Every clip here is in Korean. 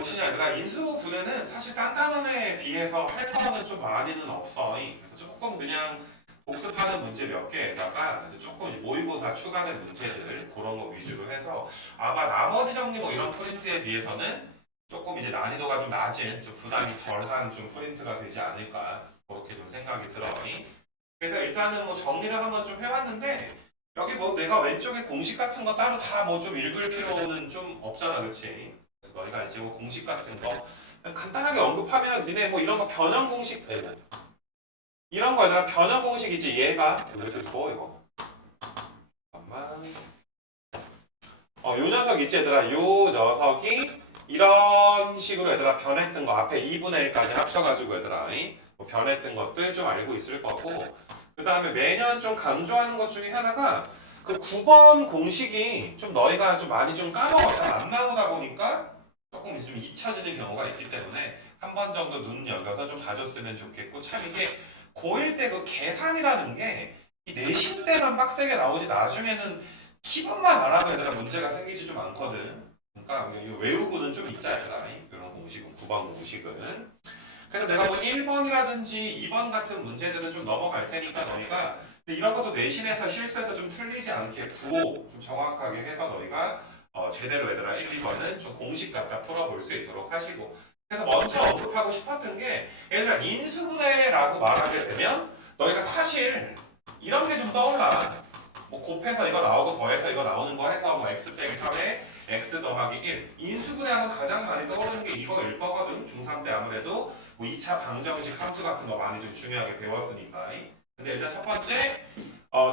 보시냐 얘들아, 인수분해는 사실 단단한 애에 비해서 할 거는 좀 많이는 없어. 그래서 조금 그냥 복습하는 문제 몇 개에다가 조금 이제 모의고사 추가된 문제들 그런 거 위주로 해서 아마 나머지 정리 뭐 이런 프린트에 비해서는 조금 이제 난이도가 좀 낮은, 좀 부담이 덜한 좀 프린트가 되지 않을까 그렇게 좀 생각이 들어. 그래서 일단은 뭐 정리를 한번 좀 해왔는데 여기 뭐 내가 왼쪽에 공식 같은 거 따로 다 뭐 좀 읽을 필요는 좀 없잖아, 그치? 그래서 너희가 이제 뭐 공식 같은 거 그냥 간단하게 언급하면 니네 뭐 이런 거 변형 공식, 이런 거 얘들아 변형 공식이지. 얘가 이렇게 두고 이거 잠깐만. 요 녀석 있지 얘들아. 요 녀석이 이런 식으로 얘들아 변했던 거 앞에 2분의 1까지 합쳐가지고 얘들아 뭐 변했던 것들 좀 알고 있을 거고, 그 다음에 매년 좀 강조하는 것 중에 하나가 그 9번 공식이 좀 너희가 좀 많이 좀 까먹어서 안 나오다 보니까 조금 좀 잊혀지는 경우가 있기 때문에 한 번 정도 눈여겨서 좀 봐줬으면 좋겠고, 참 이게 고1 때 그 계산이라는 게 이 내신 때만 빡세게 나오지 나중에는 기본만 알아도 얘들아 문제가 생기지 좀 않거든. 그러니까 외우고는 좀 있자 얘들아. 이런 공식은 9번 공식은. 그래서 내가 뭐 1번이라든지 2번 같은 문제들은 좀 넘어갈 테니까 너희가 이런 것도 내신에서 실수해서 좀 틀리지 않게 부호 좀 정확하게 해서 너희가 제대로 얘들아 1, 2번은 좀 공식 갖다 풀어볼 수 있도록 하시고, 그래서 먼저 언급하고 싶었던 게 얘들아 인수분해라고 말하게 되면 너희가 사실 이런 게 좀 떠올라. 뭐 곱해서 이거 나오고 더해서 이거 나오는 거 해서 뭐 x 빼기 3에 x 더하기 1. 인수분해하면 가장 많이 떠오르는 게 이거일 거거든. 중3 때 아무래도 뭐 2차 방정식 함수 같은 거 많이 좀 중요하게 배웠으니까. 근데 일단 첫 번째,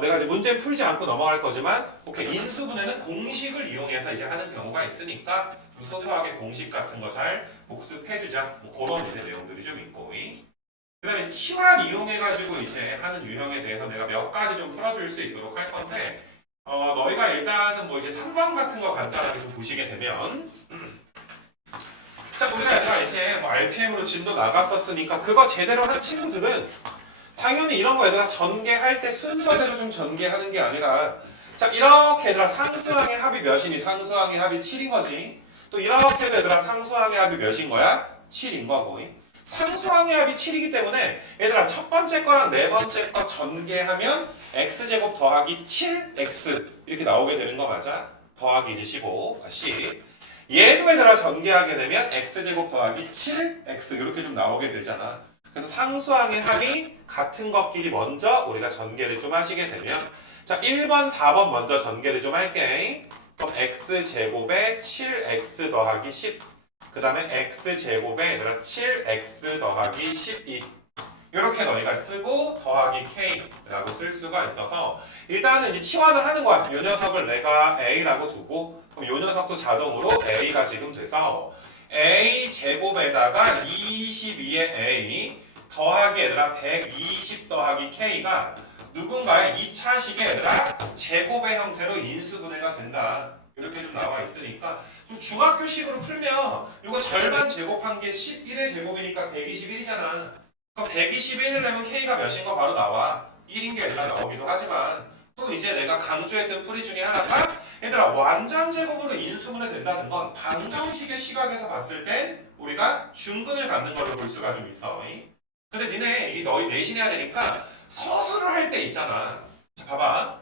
내가 이제 문제 풀지 않고 넘어갈 거지만, 오케이, 인수분해는 공식을 이용해서 이제 하는 경우가 있으니까 좀 소소하게 공식 같은 거 잘 복습해주자. 뭐 그런 이제 내용들이 좀 있고. 그 다음에 치환 이용해가지고 이제 하는 유형에 대해서 내가 몇 가지 좀 풀어줄 수 있도록 할 건데, 너희가 일단은 뭐 이제 3번 같은 거 간단하게 좀 보시게 되면, 자, 우리가 얘들아 이제 뭐 RPM으로 진도 나갔었으니까 그거 제대로 한 친구들은 당연히 이런 거 얘들아 전개할 때 순서대로 좀 전개하는 게 아니라, 자, 이렇게 얘들아 상수항의 합이 몇이니? 상수항의 합이 7인 거지. 또 이렇게도 얘들아 상수항의 합이 몇인 거야? 7인 거고. 상수항의 합이 7이기 때문에 얘들아 첫 번째 거랑 네 번째 거 전개하면 x제곱 더하기 7x 이렇게 나오게 되는 거 맞아? 더하기 이제 15, 10. 얘도 얘들아 전개하게 되면 x제곱 더하기 7x 이렇게 좀 나오게 되잖아. 그래서 상수항의 합이 같은 것끼리 먼저 우리가 전개를 좀 하시게 되면, 자 1번, 4번 먼저 전개를 좀 할게. 그럼 x제곱에 7x 더하기 10, 그 다음에 x제곱에 7x 더하기 12 이렇게 너희가 쓰고 더하기 k라고 쓸 수가 있어서 일단은 이제 치환을 하는 거야. 이 녀석을 내가 a라고 두고 그럼 이 녀석도 자동으로 a가 지금 돼서 a제곱에다가 22의 a 더하기 얘들아 120 더하기 k가 누군가의 2차식의 얘들아 제곱의 형태로 인수분해가 된다. 이렇게 좀 나와 있으니까 좀 중학교식으로 풀면 이거 절반 제곱한 게 11의 제곱이니까 121이잖아. 그럼 121을 내면 k가 몇인 거 바로 나와. 1인 게 얘들아 나오기도 하지만, 또 이제 내가 강조했던 풀이 중에 하나가 얘들아 완전 제곱으로 인수분해 된다는 건 방정식의 시각에서 봤을 땐 우리가 중근을 갖는 걸로 볼 수가 좀 있어. 근데 니네 이게 너희 내신해야 되니까 서술을 할 때 있잖아. 자 봐봐.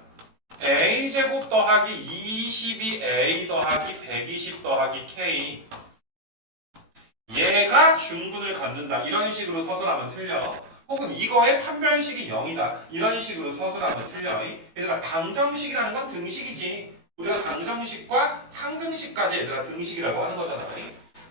a제곱 더하기 22a 더하기 120 더하기 k 얘가 중근을 갖는다. 이런 식으로 서술하면 틀려. 혹은 이거의 판별식이 0이다. 이런 식으로 서술하면 틀려. 얘들아 방정식이라는 건 등식이지. 우리가 방정식과 항등식까지 얘들아 등식이라고 하는 거잖아.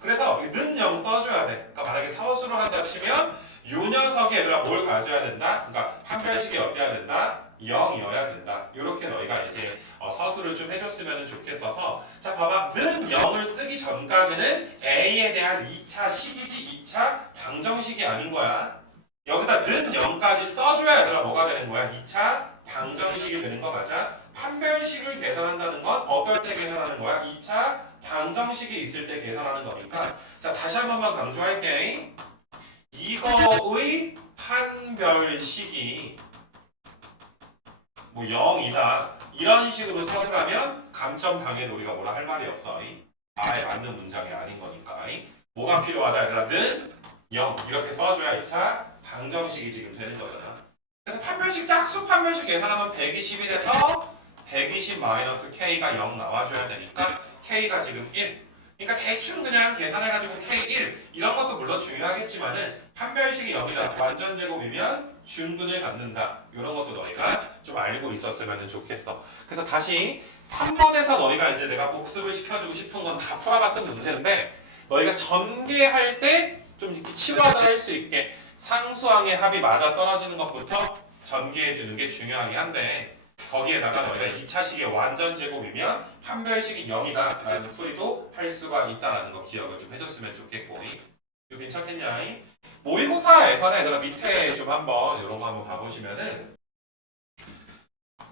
그래서 는 0 써줘야 돼. 그러니까 만약에 서술을 한다 치면 요 녀석이 얘들아 뭘 가져야 된다? 그러니까 판별식이 어때야 된다? 0이어야 된다. 이렇게 너희가 이제 서술을 좀 해줬으면 좋겠어서, 자 봐봐. 는 0을 쓰기 전까지는 A에 대한 2차 식이지 2차 방정식이 아닌 거야. 여기다 는 0까지 써줘야 얘들아 뭐가 되는 거야? 2차 방정식이 되는 거 맞아? 판별식을 계산한다는 건 어떨 때 계산하는 거야? 2차 방정식이 있을 때 계산하는 거니까. 자 다시 한 번만 강조할게. 이거의 판별식이 뭐 0이다. 이런 식으로 서술하면 감점 당해도 우리가 뭐라 할 말이 없어. 아예 맞는 문장이 아닌 거니까. 뭐가 필요하다 얘들아? 는 0 이렇게 써줘야 2차 방정식이 지금 되는 거잖아. 그래서 판별식 짝수 판별식 계산하면 121에서 120-k가 0 나와줘야 되니까 k가 지금 1. 그러니까 대충 그냥 계산해가지고 k1 이런 것도 물론 중요하겠지만은 판별식이 0이다. 완전 제곱이면 준근을 갖는다. 이런 것도 너희가 좀 알고 있었으면 좋겠어. 그래서 다시 3번에서 너희가 이제 내가 복습을 시켜주고 싶은 건 다 풀어봤던 문제인데 너희가 전개할 때 좀 이렇게 치환을 할 수 있게 상수항의 합이 맞아 떨어지는 것부터 전개해주는 게 중요하긴 한데 거기에다가 너희가 2차식의 완전 제곱이면 판별식이 0이다 라는 풀이도 할 수가 있다는 거 기억을 좀 해줬으면 좋겠고 이거 괜찮겠냐? 모의고사에서는 얘들아 밑에 좀 한번 이런 거 한번 봐보시면은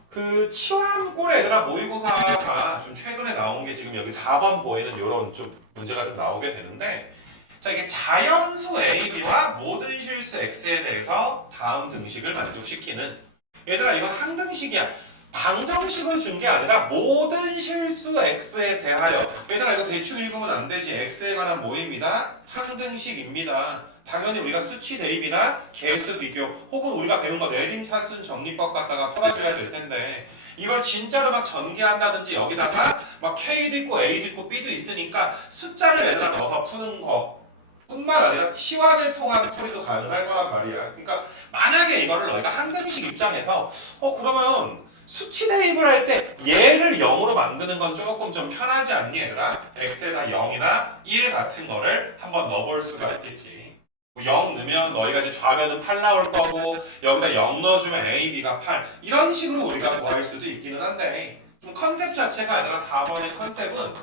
그 치환골에 얘들아 모의고사가 좀 최근에 나온 게 지금 여기 4번 보이는 이런 좀 문제가 좀 나오게 되는데 자 이게 자연수 AB와 모든 실수 X에 대해서 다음 등식을 만족시키는 얘들아 이건 항등식이야. 방정식을 준 게 아니라 모든 실수 X에 대하여 얘들아 이거 대충 읽으면 안 되지. X에 관한 모의입니다. 항등식입니다. 당연히 우리가 수치 대입이나 개수 비교 혹은 우리가 배운 거 내림차순 정리법 갖다가 풀어줘야 될 텐데 이걸 진짜로 막 전개한다든지 여기다가 막 K도 있고 A도 있고 B도 있으니까 숫자를 얘들아 넣어서 푸는 거 뿐만 아니라 치환을 통한 풀이도 가능할 거란 말이야. 그러니까 만약에 이거를 너희가 항등식 입장에서 그러면 수치 대입을 할 때 얘를 0으로 만드는 건 조금 좀 편하지 않니 얘들아? x에다 0이나 1 같은 거를 한번 넣어볼 수가 있겠지. 0 넣으면 너희가 이제 좌변은 8 나올 거고 여기다 0 넣어주면 a, b가 8 이런 식으로 우리가 구할 수도 있기는 한데 좀 컨셉 자체가 얘들아 4번의 컨셉은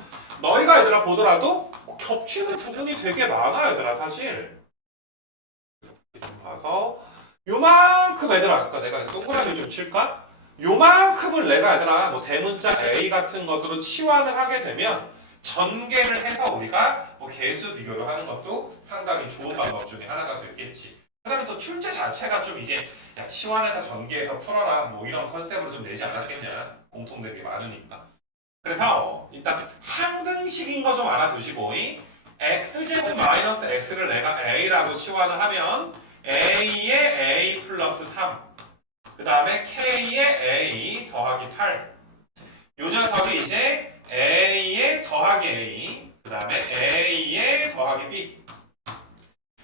너희가 얘들아 보더라도 겹치는 부분이 되게 많아 얘들아 사실. 이렇게 좀 봐서 요만큼 얘들아 아까 내가 동그라미 좀 칠까? 요만큼을 내가 얘들아 뭐 대문자 A 같은 것으로 치환을 하게 되면 전개를 해서 우리가 뭐 개수 비교를 하는 것도 상당히 좋은 방법 중에 하나가 됐겠지. 그 다음에 또 출제 자체가 좀 이게 야 치환해서 전개해서 풀어라 뭐 이런 컨셉으로 좀 내지 않았겠냐. 공통된 게 많으니까. 그래서 일단 항등식인 거 좀 알아두시고 x제곱 마이너스 x를 내가 a라고 치환을 하면 a의 a 플러스 3 그 다음에 k의 a 더하기 8 요 녀석이 이제 a의 더하기 a 그 다음에 a의 더하기 b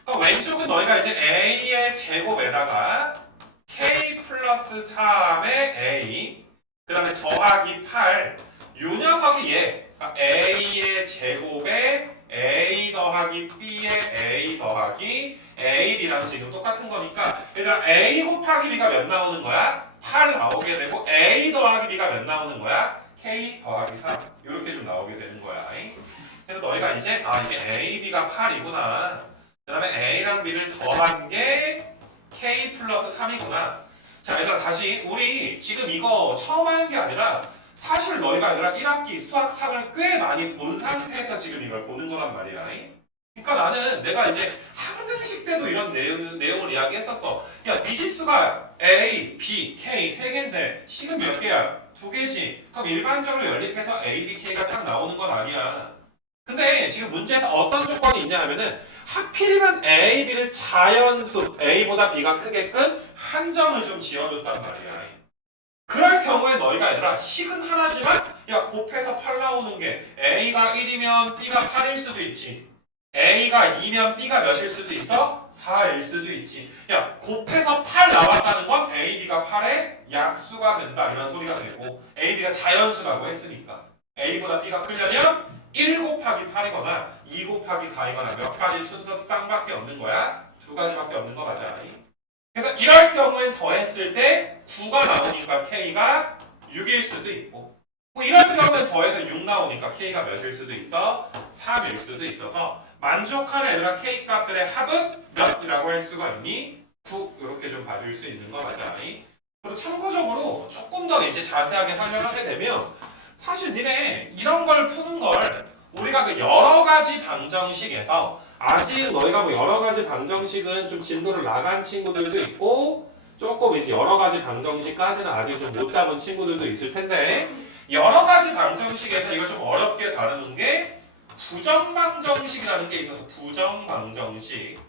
그러니까 왼쪽은 너희가 이제 a의 제곱에다가 k 플러스 3의 a 그 다음에 더하기 8 요 녀석이 얘 그러니까 a의 제곱에 a 더하기 b의 a 더하기 ab랑 지금 똑같은 거니까 얘들아 a 곱하기 b가 몇 나오는 거야? 8 나오게 되고 a 더하기 b가 몇 나오는 거야? k 더하기 3 이렇게 좀 나오게 되는 거야. 그래서 너희가 이제 이게 a, b가 8이구나 그 다음에 a랑 b를 더한 게 k 플러스 3이구나. 자 얘들아 다시 우리 지금 이거 처음 하는 게 아니라 사실 너희가 얘들아 1학기 수학상을 꽤 많이 본 상태에서 지금 이걸 보는 거란 말이야. 그러니까 나는 내가 이제 항등식 때도 이런 내용을 이야기했었어. 야 미지수가 A, B, K 세 개인데 C는 몇 개야? 두 개지. 그럼 일반적으로 연립해서 A, B, K가 딱 나오는 건 아니야. 근데 지금 문제에서 어떤 조건이 있냐 하면은 하필이면 A, B를 자연수 A보다 B가 크게끔 한 점을 좀 지어줬단 말이야. 그럴 경우에 너희가 얘들아 식은 하나지만 야 곱해서 8 나오는 게 A가 1이면 B가 8일 수도 있지 A가 2면 B가 몇일 수도 있어? 4일 수도 있지. 야 곱해서 8 나왔다는 건 A, B가 8의 약수가 된다 이런 소리가 되고 A, B가 자연수라고 했으니까 A보다 B가 크려면 1 곱하기 8이거나 2 곱하기 4이거나 몇 가지 순서쌍밖에 없는 거야? 두 가지밖에 없는 거 맞아. 그래서 이럴 경우엔 더했을 때 9가 나오니까 K가 6일 수도 있고 뭐 이럴 경우엔 더해서 6 나오니까 K가 몇일 수도 있어? 3일 수도 있어서 만족하는 얘들아 K 값들의 합은 몇이라고 할 수가 있니? 9 이렇게 좀 봐줄 수 있는 거 맞아. 그리고 참고적으로 조금 더 이제 자세하게 설명하게 되면 사실 니네 이런 걸 푸는 걸 우리가 그 여러 가지 방정식에서 아직 너희가 뭐 여러 가지 방정식은 좀 진도를 나간 친구들도 있고 조금 이제 여러 가지 방정식까지는 아직 좀 못 잡은 친구들도 있을 텐데 여러 가지 방정식에서 이걸 좀 어렵게 다루는 게 부정방정식이라는 게 있어서 부정방정식.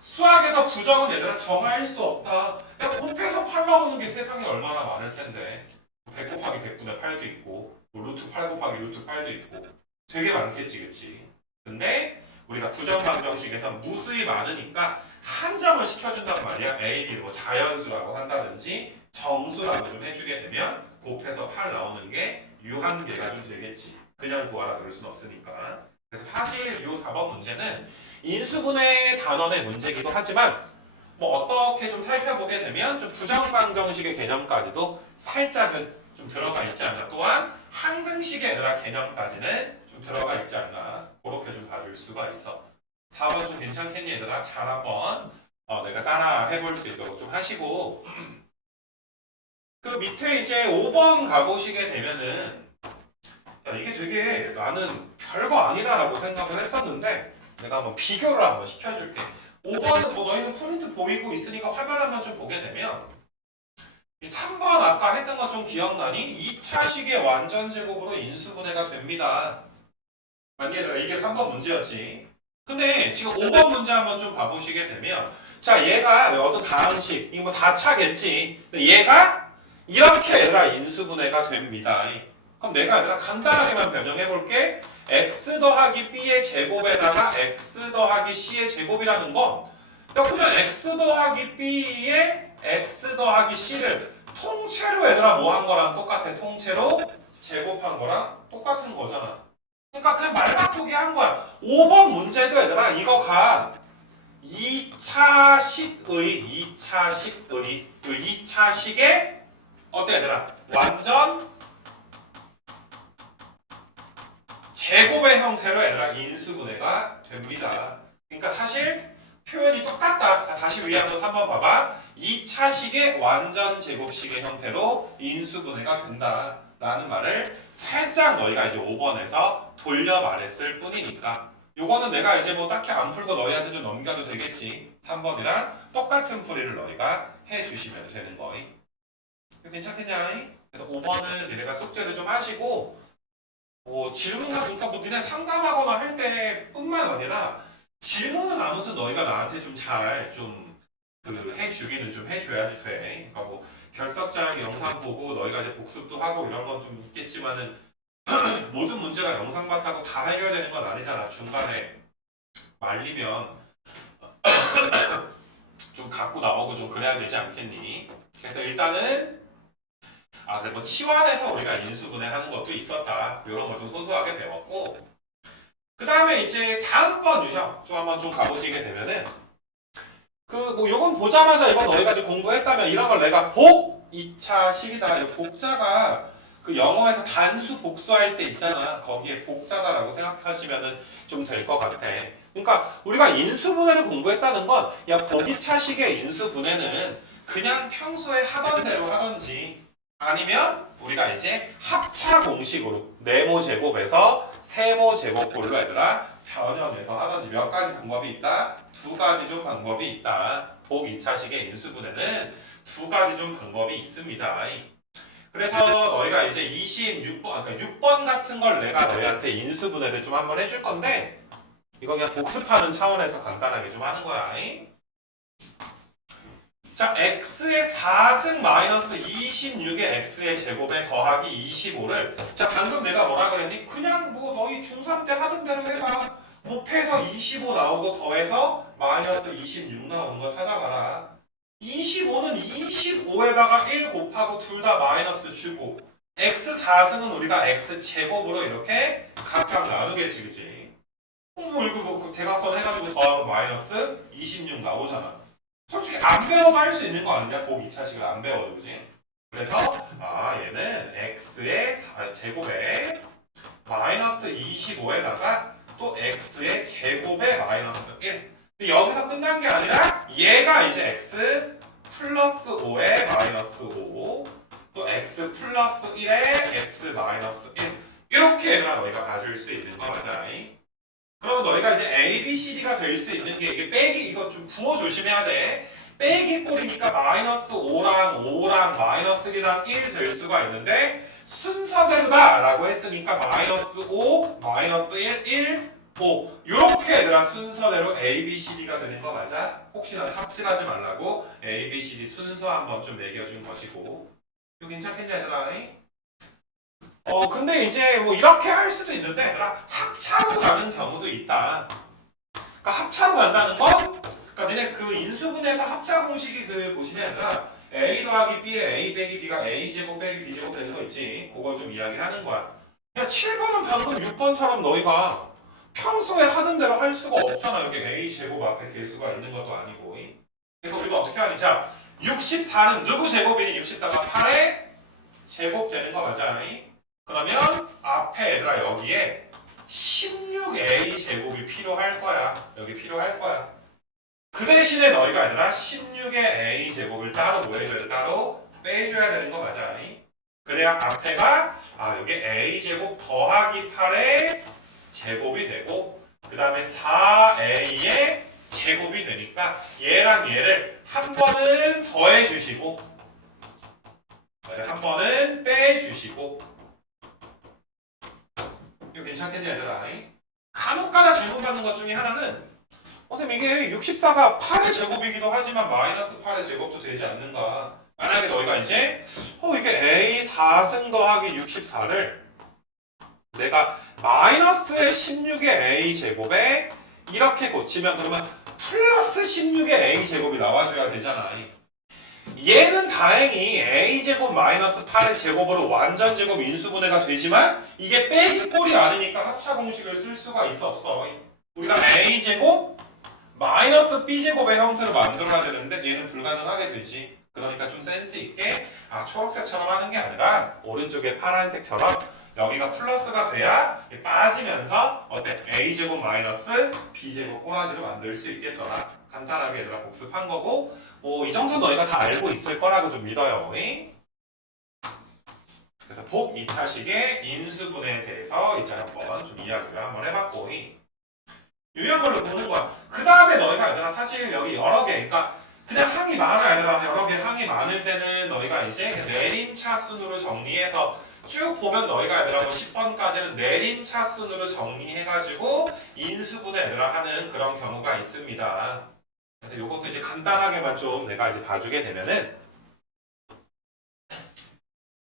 수학에서 부정은 얘들아 정할 수 없다. 야, 곱해서 8 나오는 게 세상에 얼마나 많을 텐데. 100 곱하기 100분의 8도 있고, 루트 8 곱하기 루트 8도 있고, 되게 많겠지, 그치? 근데 우리가 부정방정식에서 무수히 많으니까 한정을 시켜준단 말이야. A, B 뭐 자연수라고 한다든지 정수라고 좀 해주게 되면 곱해서 8 나오는 게 유한계가 좀 되겠지. 그냥 구하라 그럴 순 없으니까. 그래서 사실 요 4번 문제는 인수분해 단원의 문제이기도 하지만 뭐 어떻게 좀 살펴보게 되면 좀 부정방정식의 개념까지도 살짝은 좀 들어가 있지 않나. 또한 항등식의 얘들아 개념까지는 좀 들어가 있지 않나. 그렇게 좀 봐줄 수가 있어. 4번 좀 괜찮겠니 얘들아? 잘 한번 내가 따라 해볼 수 있도록 좀 하시고 그 밑에 이제 5번 가보시게 되면은 야, 이게 되게 나는 별거 아니다라고 생각을 했었는데 내가 한번 비교를 한번 시켜줄게. 5번은 뭐 너희는 프린트 보이고 있으니까 화면 한번 좀 보게 되면 이 3번 아까 했던 거 좀 기억나니? 2차식의 완전 제곱으로 인수분해가 됩니다. 아니 얘들아 이게 3번 문제였지. 근데 지금 5번 문제 한번 좀 봐보시게 되면 자 얘가 어떤 다항식 이거 뭐 4차겠지. 근데 얘가 이렇게 얘들아 인수분해가 됩니다. 그럼 내가 얘들아 간단하게만 변형해 볼게. x 더하기 b의 제곱에다가 x 더하기 c의 제곱이라는 건 야 그냥 x 더하기 b의 x 더하기 c를 통째로 얘들아 뭐 한 거랑 똑같아. 통째로 제곱한 거랑 똑같은 거잖아. 그러니까 그냥 말 바꾸기 한 거야. 5번 문제도 얘들아 이거가 2차식의 어때 얘들아? 완전 제곱의 형태로 얘들아 인수분해가 됩니다. 그러니까 사실 표현이 똑같다. 자, 다시 위에 한번 3번 봐봐. 2차식의 완전 제곱식의 형태로 인수분해가 된다. 라는 말을 살짝 너희가 이제 5번에서 돌려 말했을 뿐이니까 요거는 내가 이제 뭐 딱히 안 풀고 너희한테 좀 넘겨도 되겠지. 3번이랑 똑같은 풀이를 너희가 해주시면 되는 거임. 괜찮겠냐? 그래서 5번은 니네가 숙제를 좀 하시고 뭐 질문과 그러니까 뭐 니네 상담하거나 할 때뿐만 아니라 질문은 아무튼 너희가 나한테 좀 잘 좀 그 해주기는 좀 해줘야지 돼. 그러니까 뭐 결석장 영상 보고 너희가 이제 복습도 하고 이런 건 좀 있겠지만은 모든 문제가 영상 봤다고 다 해결되는 건 아니잖아. 중간에 말리면 좀 갖고 나오고 좀 그래야 되지 않겠니? 그래서 일단은 그래 뭐 치환해서 우리가 인수분해하는 것도 있었다. 이런 걸 좀 소소하게 배웠고 그 다음에 이제 다음번 유형 좀 한번 좀 가보시게 되면은 그 뭐 요건 보자마자 이거 너희가 좀 공부했다면 이런 걸 내가 복 2차식이다. 복자가 그 영어에서 단수 복수할 때 있잖아. 거기에 복자다라고 생각하시면은 좀 될 것 같아. 그러니까 우리가 인수분해를 공부했다는 건 야 복 2차식의 인수분해는 그냥 평소에 하던 대로 하던지 아니면 우리가 이제 합차 공식으로 네모 제곱에서 세모 제곱꼴로 얘들아 변형해서 하던지 몇 가지 방법이 있다. 두 가지 좀 방법이 있다. 복 2차식의 인수분해는 두 가지 좀 방법이 있습니다. 그래서 너희가 이제 26번, 그러니까 6번 같은 걸 내가 너희한테 인수분해를 좀 한번 해줄 건데 이거 그냥 복습하는 차원에서 간단하게 좀 하는 거야. 자, x의 4승 마이너스 26의 x의 제곱에 더하기 25를 자 방금 내가 뭐라 그랬니? 그냥 뭐 너희 중3 때 하던 대로 해봐. 곱해서 25 나오고 더해서 마이너스 26 나오는 거 찾아봐라. 25는 25에다가 1 곱하고 둘 다 마이너스 주고 x 4승은 우리가 x 제곱으로 이렇게 각각 나누겠지 그치? 뭐 이거 뭐 대각선 해가지고 더하면 마이너스 26 나오잖아. 솔직히 안 배워도 할 수 있는 거 아니냐? 복 2차식을 안 배워도 그지? 그래서 얘는 x의 제곱에 마이너스 25에다가 또 x의 제곱에 마이너스 1 근데 여기서 끝난 게 아니라 얘가 이제 x 플러스 5에 마이너스 5 또 x 플러스 1에 x 마이너스 1 이렇게 얘들아 너희가 봐줄 수 있는 거 맞아? 그러면 너희가 이제 A, B, C, D가 될 수 있는 게 이게 빼기 이거 좀 부호 조심해야 돼. 빼기 꼴이니까 마이너스 5랑 5랑 마이너스 1이랑 1 될 수가 있는데 순서대로다 라고 했으니까 마이너스 5, 마이너스 1, 1, 5 이렇게 얘들아 순서대로 A, B, C, D가 되는 거 맞아? 혹시나 삽질하지 말라고 A, B, C, D 순서 한번 좀 매겨준 것이고 이거 괜찮겠냐 얘들아? 근데 이제 뭐 이렇게 할 수도 있는데 얘들아 합차로 가는 경우도 있다. 그러니까 합차로 간다는 건 그러니까 니네 그 인수분해에서 합차 공식이 그 보시면 얘들아 A 더하기 B에 A 빼기 B가 A제곱 빼기 B제곱 되는 거 있지. 그걸 좀 이야기하는 거야. 야 7번은 방금 6번처럼 너희가 평소에 하는 대로 할 수가 없잖아. 여기 A제곱 앞에 개수가 있는 것도 아니고. 그래서 우리가 어떻게 하니? 자 64는 누구 제곱이니? 64가 8의 제곱 되는 거 맞아. 그러면 앞에 얘들아 여기에 16A 제곱이 필요할 거야. 여기 필요할 거야. 그 대신에 너희가 얘들아 16의 A 제곱을 따로 뭐 해줘야 돼? 따로 빼줘야 되는 거 맞아. 그래야 앞에가 여기 A 제곱 더하기 8의 제곱이 되고 그 다음에 4A의 제곱이 되니까 얘랑 얘를 한 번은 더해 주시고 한 번은 빼 주시고 이거 괜찮겠냐 얘들아? 간혹가다 질문 받는 것 중에 하나는 선생님 이게 64가 8의 제곱이기도 하지만 마이너스 8의 제곱도 되지 않는가? 만약에 너희가 이제 이게 A 4승 더하기 64를 내가 마이너스 16의 A 제곱에 이렇게 고치면 그러면 플러스 16의 A 제곱이 나와줘야 되잖아. 얘는 다행히 A제곱 마이너스 8의 제곱으로 완전 제곱 인수분해가 되지만 이게 빼기 꼴이 아니니까 합차 공식을 쓸 수가 있어 없어? 우리가 A제곱 마이너스 B제곱의 형태로 만들어야 되는데 얘는 불가능하게 되지. 그러니까 좀 센스 있게 초록색처럼 하는 게 아니라 오른쪽에 파란색처럼 여기가 플러스가 돼야 빠지면서 어때? A제곱 마이너스 B제곱 꼬라지를 만들 수 있겠더라. 간단하게 얘들아 복습한 거고 이 정도 너희가 다 알고 있을 거라고 좀 믿어요. 그래서 복 2차식의 인수분해에 대해서 이제 한번 좀 이야기를 한번 해봤고 유의한 걸로 보는 거야. 그 다음에 너희가 얘들아 사실 여기 여러 개 그러니까 그냥 항이 많아 얘들아 여러 개 항이 많을 때는 너희가 이제 내림차순으로 정리해서 쭉 보면 너희가 얘들아 뭐 10번까지는 내림차순으로 정리해가지고 인수분해 얘들아 하는 그런 경우가 있습니다. 그래서 이것도 이제 간단하게만 좀 내가 이제 봐주게 되면은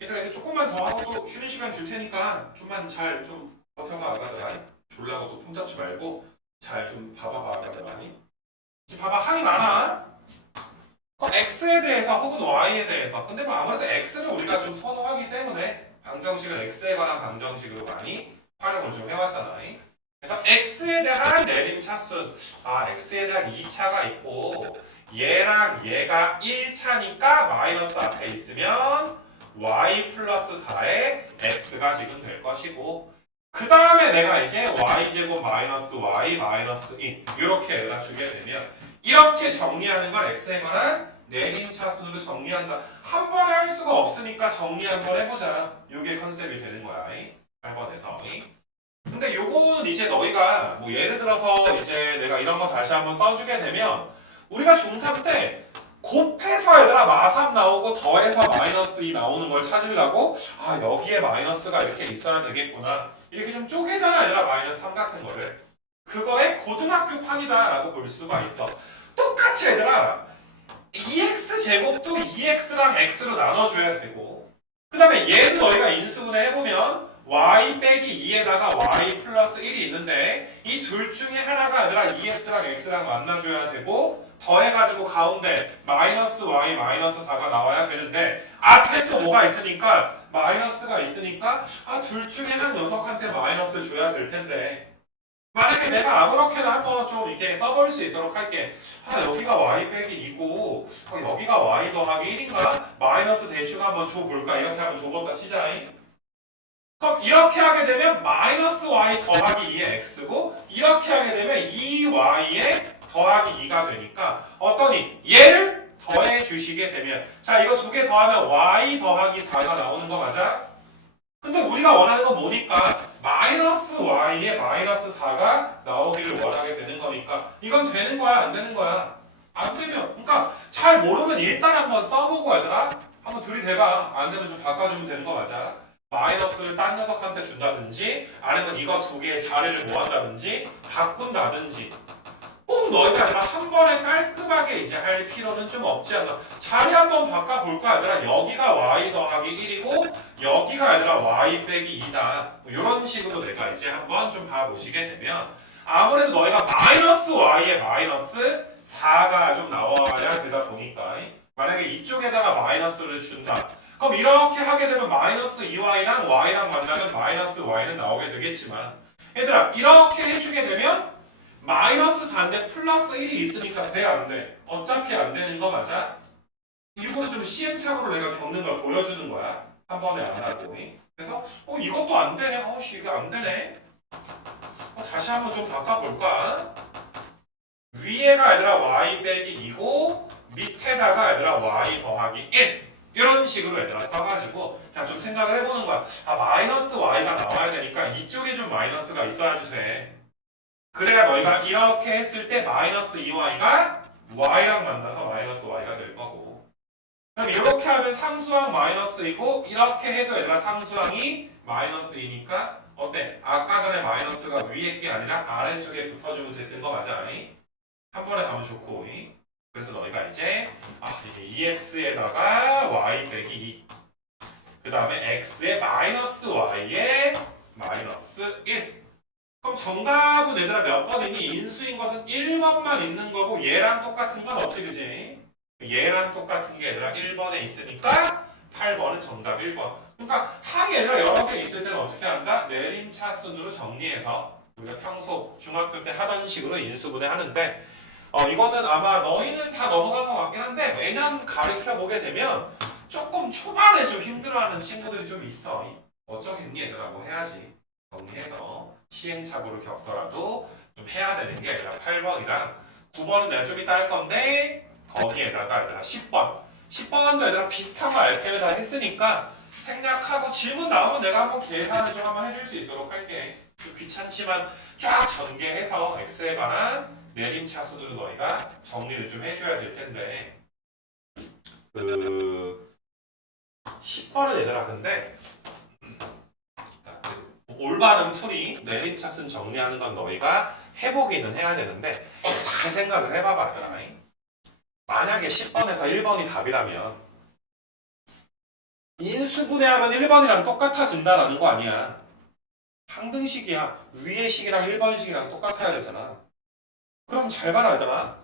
얘들아 이제 조금만 더 하고 또 쉬는 시간 줄 테니까 좀만 잘 좀 버텨봐 아가들아. 졸라고 또 품 잡지 말고 잘 좀 봐봐봐 아가들아. 지금 봐봐 항이 많아. 그럼 X에 대해서 혹은 Y에 대해서 근데 뭐 아무래도 X를 우리가 좀 선호하기 때문에 방정식을 X에 관한 방정식으로 많이 활용을 좀 해왔잖아. 그래서 X에 대한 내림차순 X에 대한 2차가 있고 얘랑 얘가 1차니까 마이너스 앞에 있으면 Y 플러스 4의 X가 지금 될 것이고 그 다음에 내가 이제 Y제곱 마이너스 Y 마이너스 2 이렇게 얘들아 주게 되면 이렇게 정리하는 걸 X에 관한 내림차순으로 정리한다. 한 번에 할 수가 없으니까 정리 한번 해보자. 이게 컨셉이 되는 거야. 8번에서. 근데 요거는 이제 너희가 뭐 예를 들어서 이제 내가 이런 거 다시 한번 써주게 되면 우리가 중3 때 곱해서 얘들아 마3 나오고 더해서 마이너스 2 나오는 걸 찾으려고 여기에 마이너스가 이렇게 있어야 되겠구나. 이렇게 좀 쪼개잖아 얘들아 마이너스 3 같은 거를. 그거의 고등학교 판이다 라고 볼 수가 있어. 똑같이 얘들아 2x 제곱도 2x랑 x로 나눠줘야 되고 그 다음에 얘도 너희가 인수분해 해보면 y 빼기 2에다가 y 플러스 1이 있는데 이 둘 중에 하나가 아니라 2x랑 x랑 만나줘야 되고 더해가지고 가운데 마이너스 y 마이너스 4가 나와야 되는데 앞에 또 뭐가 있으니까 마이너스가 있으니까 둘 중에 한 녀석한테 마이너스를 줘야 될 텐데 만약에 내가 아무렇게나 한번 좀 이렇게 써볼 수 있도록 할게. 여기가 y 빼기 2고 여기가 y 더하기 1인가? 마이너스 대충 한번 줘볼까? 이렇게 한번 줘볼까 치자. 그럼 이렇게 하게 되면 마이너스 y 더하기 2의 x고 이렇게 하게 되면 2y의 더하기 2가 되니까 어떠니? 얘를 더해 주시게 되면 자 이거 두 개 더하면 y 더하기 4가 나오는 거 맞아? 근데 우리가 원하는 건 뭐니까 마이너스 y에 마이너스 4가 나오기를 원하게 되는 거니까 이건 되는 거야 안 되는 거야? 안 되면 그러니까 잘 모르면 일단 한번 써보고 얘들아 한번 들이대봐. 안 되면 좀 바꿔주면 되는 거 맞아? 마이너스를 딴 녀석한테 준다든지 아니면 이거 두 개의 자리를 뭐 한다든지 바꾼다든지 꼭 너희가 아니라 한 번에 깔끔하게 이제 할 필요는 좀 없지 않나. 자리 한번 바꿔볼까 얘들아. 여기가 y 더하기 1이고 여기가 얘들아 y 빼기 2다. 이런 식으로 내가 이제 한번 좀 봐보시게 되면 아무래도 너희가 마이너스 y에 마이너스 4가 좀 나와야 되다 보니까 만약에 이쪽에다가 마이너스를 준다. 그럼 이렇게 하게 되면 마이너스 2y랑 y랑 만나면 마이너스 y는 나오게 되겠지만 얘들아 이렇게 해주게 되면 마이너스 4인데 플러스 1이 있으니까 돼 안 돼? 어차피 안 되는 거 맞아? 이거는 좀 시행착오를 내가 겪는 걸 보여주는 거야. 한 번에 안 하고. 그래서 이것도 안 되네. 이거 안 되네. 다시 한번 좀 바꿔볼까? 위에가 얘들아 y 빼기 2고 밑에다가 얘들아 y 더하기 1 이런 식으로 얘들아 써가지고 자 좀 생각을 해보는 거야. 마이너스 y가 나와야 되니까 이쪽에 좀 마이너스가 있어야지 돼. 그래야 너희가 이렇게 했을 때 마이너스 2y가 y랑 만나서 마이너스 y가 될 거고 그럼 이렇게 하면 상수항 마이너스이고 이렇게 해도 얘들아 상수항이 마이너스 2니까 어때? 아까 전에 마이너스가 위에 게 아니라 아래쪽에 붙어주면 됐던 거 맞아? 한 번에 가면 좋고 그래서 너희가 이제 이게 2x에다가 y 빼기 2 그 다음에 x에 마이너스 y에 마이너스 1 그럼 정답은 얘들아 몇 번이니? 인수인 것은 1번만 있는 거고 얘랑 똑같은 건 없지 그지? 얘랑 똑같은 게 얘들아 1번에 있으니까 8번은 정답 1번 그러니까 항이 얘들아 여러 개 있을 때는 어떻게 한다? 내림차순으로 정리해서 우리가 평소 중학교 때 하던 식으로 인수분해 하는데 이거는 아마 너희는 다 넘어간 것 같긴 한데 매년 가르쳐 보게 되면 조금 초반에 좀 힘들어하는 친구들이 좀 있어. 어쩌겠니 얘들아 뭐 해야지. 정리해서 시행착오를 겪더라도 좀 해야 되는 게 얘들아 8번이랑 9번은 내가 좀 이따 할 건데 거기에다가 얘들아 10번도 얘들아 비슷한 거 알케를 다 했으니까 생략하고 질문 나오면 내가 한번 계산을 좀 한번 해줄 수 있도록 할게. 좀 귀찮지만 쫙 전개해서 x에 관한 내림차순으로 너희가 정리를 좀 해줘야 될 텐데 10번은 얘들아 근데 올바른 풀이 내림차순 정리하는 건 너희가 해보기는 해야 되는데 잘 생각을 해봐봐 얘들아. 만약에 10번에서 1번이 답이라면 인수분해하면 1번이랑 똑같아진다라는 거 아니야. 항등식이야. 위의 식이랑 1번 식이랑 똑같아야 되잖아. 그럼 잘 봐라 얘들아.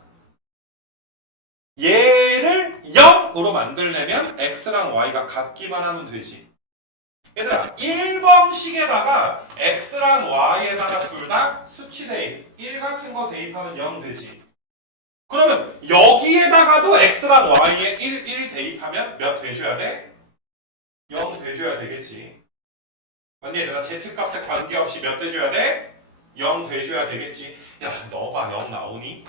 얘를 0으로 만들려면 x랑 y가 같기만 하면 되지. 얘들아 1번식에다가 x랑 y에다가 둘 다 수치 대입 1 같은 거 대입하면 0 되지. 그러면 여기에다가도 x랑 y에 1 대입하면 몇 돼줘야 돼? 0 돼줘야 되겠지. 맞니 얘들아? z값에 관계없이 몇 돼줘야 돼? 0 돼줘야 되겠지. 야 넣어봐 0 나오니?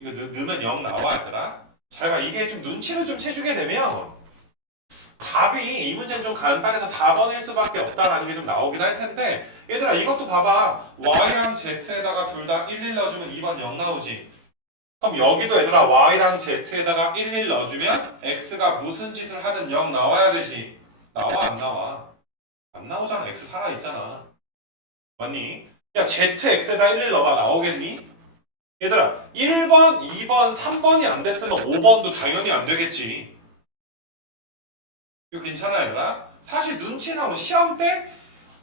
이거 넣으면 0 나와 얘들아. 잘 봐. 이게 좀 눈치를 좀 채주게 되면 답이 이 문제는 좀 간단해서 4번일 수밖에 없다라는 게 좀 나오긴 할 텐데 얘들아 이것도 봐봐. y랑 z에다가 둘 다 1, 1 넣어주면 2번 0 나오지. 그럼 여기도 얘들아 y랑 z에다가 1, 1 넣어주면 x가 무슨 짓을 하든 0 나와야 되지. 나와 안 나와? 안 나오잖아. x 살아있잖아. 맞니? 야 zx에다 1, 1 넣어봐. 나오겠니? 얘들아 1번, 2번, 3번이 안 됐으면 5번도 당연히 안 되겠지. 이거 괜찮아 얘들아? 사실 눈치상 시험 때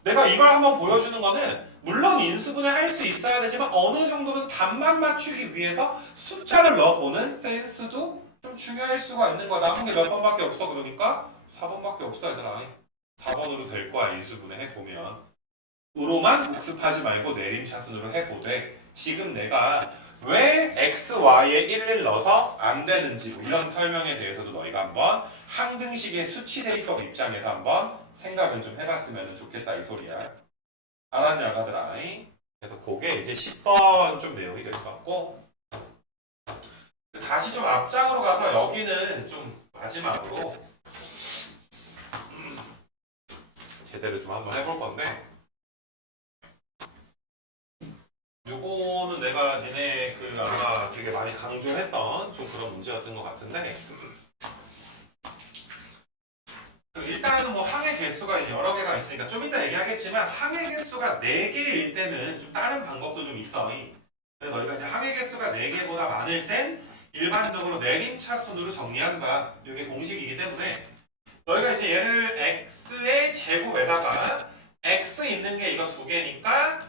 내가 이걸 한번 보여주는 거는 물론 인수분해 할 수 있어야 되지만 어느 정도는 답만 맞추기 위해서 숫자를 넣어보는 센스도 좀 중요할 수가 있는 거야. 남은 게 몇 번밖에 없어. 그러니까 4번밖에 없어 얘들아. 4번으로 될 거야 인수분해 해보면. 으로만 복습하지 말고 내림차순으로 해보되 지금 내가 왜 x, y에 1을 넣어서 안 되는지 뭐 이런 설명에 대해서도 너희가 한번 항등식의 수치 대입법 입장에서 한번 생각은 좀 해봤으면 좋겠다 이 소리야. 알았냐 아가들아? 그래서 그게 이제 10번 좀 내용이 됐었고 다시 좀 앞장으로 가서 여기는 좀 마지막으로 제대로 좀 한번 해볼 건데 요거는 내가 니네 그 아마 되게 많이 강조했던 좀 그런 문제였던 것 같은데 일단 일단은 뭐 항의 개수가 이제 여러 개가 있으니까 좀 이따 얘기하겠지만 항의 개수가 4개일 때는 좀 다른 방법도 좀 있어. 근데 너희가 이제 항의 개수가 4개보다 많을 땐 일반적으로 내림차순으로 정리한다. 이게 공식이기 때문에 너희가 이제 얘를 x의 제곱에다가 x 있는 게 이거 2개니까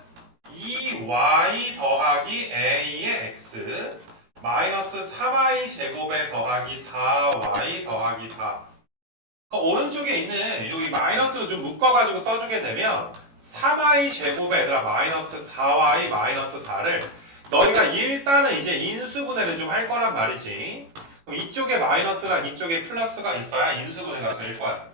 2y 더하기 a의 x 마이너스 3y 제곱에 더하기 4y 더하기 4. 오른쪽에 있는 여기 마이너스로 좀 묶어가지고 써주게 되면 3y 제곱에 얘들아 마이너스 4y 마이너스 4를 너희가 일단은 이제 인수분해를 좀 할 거란 말이지. 그럼 이쪽에 마이너스랑 이쪽에 플러스가 있어야 인수분해가 될 거야.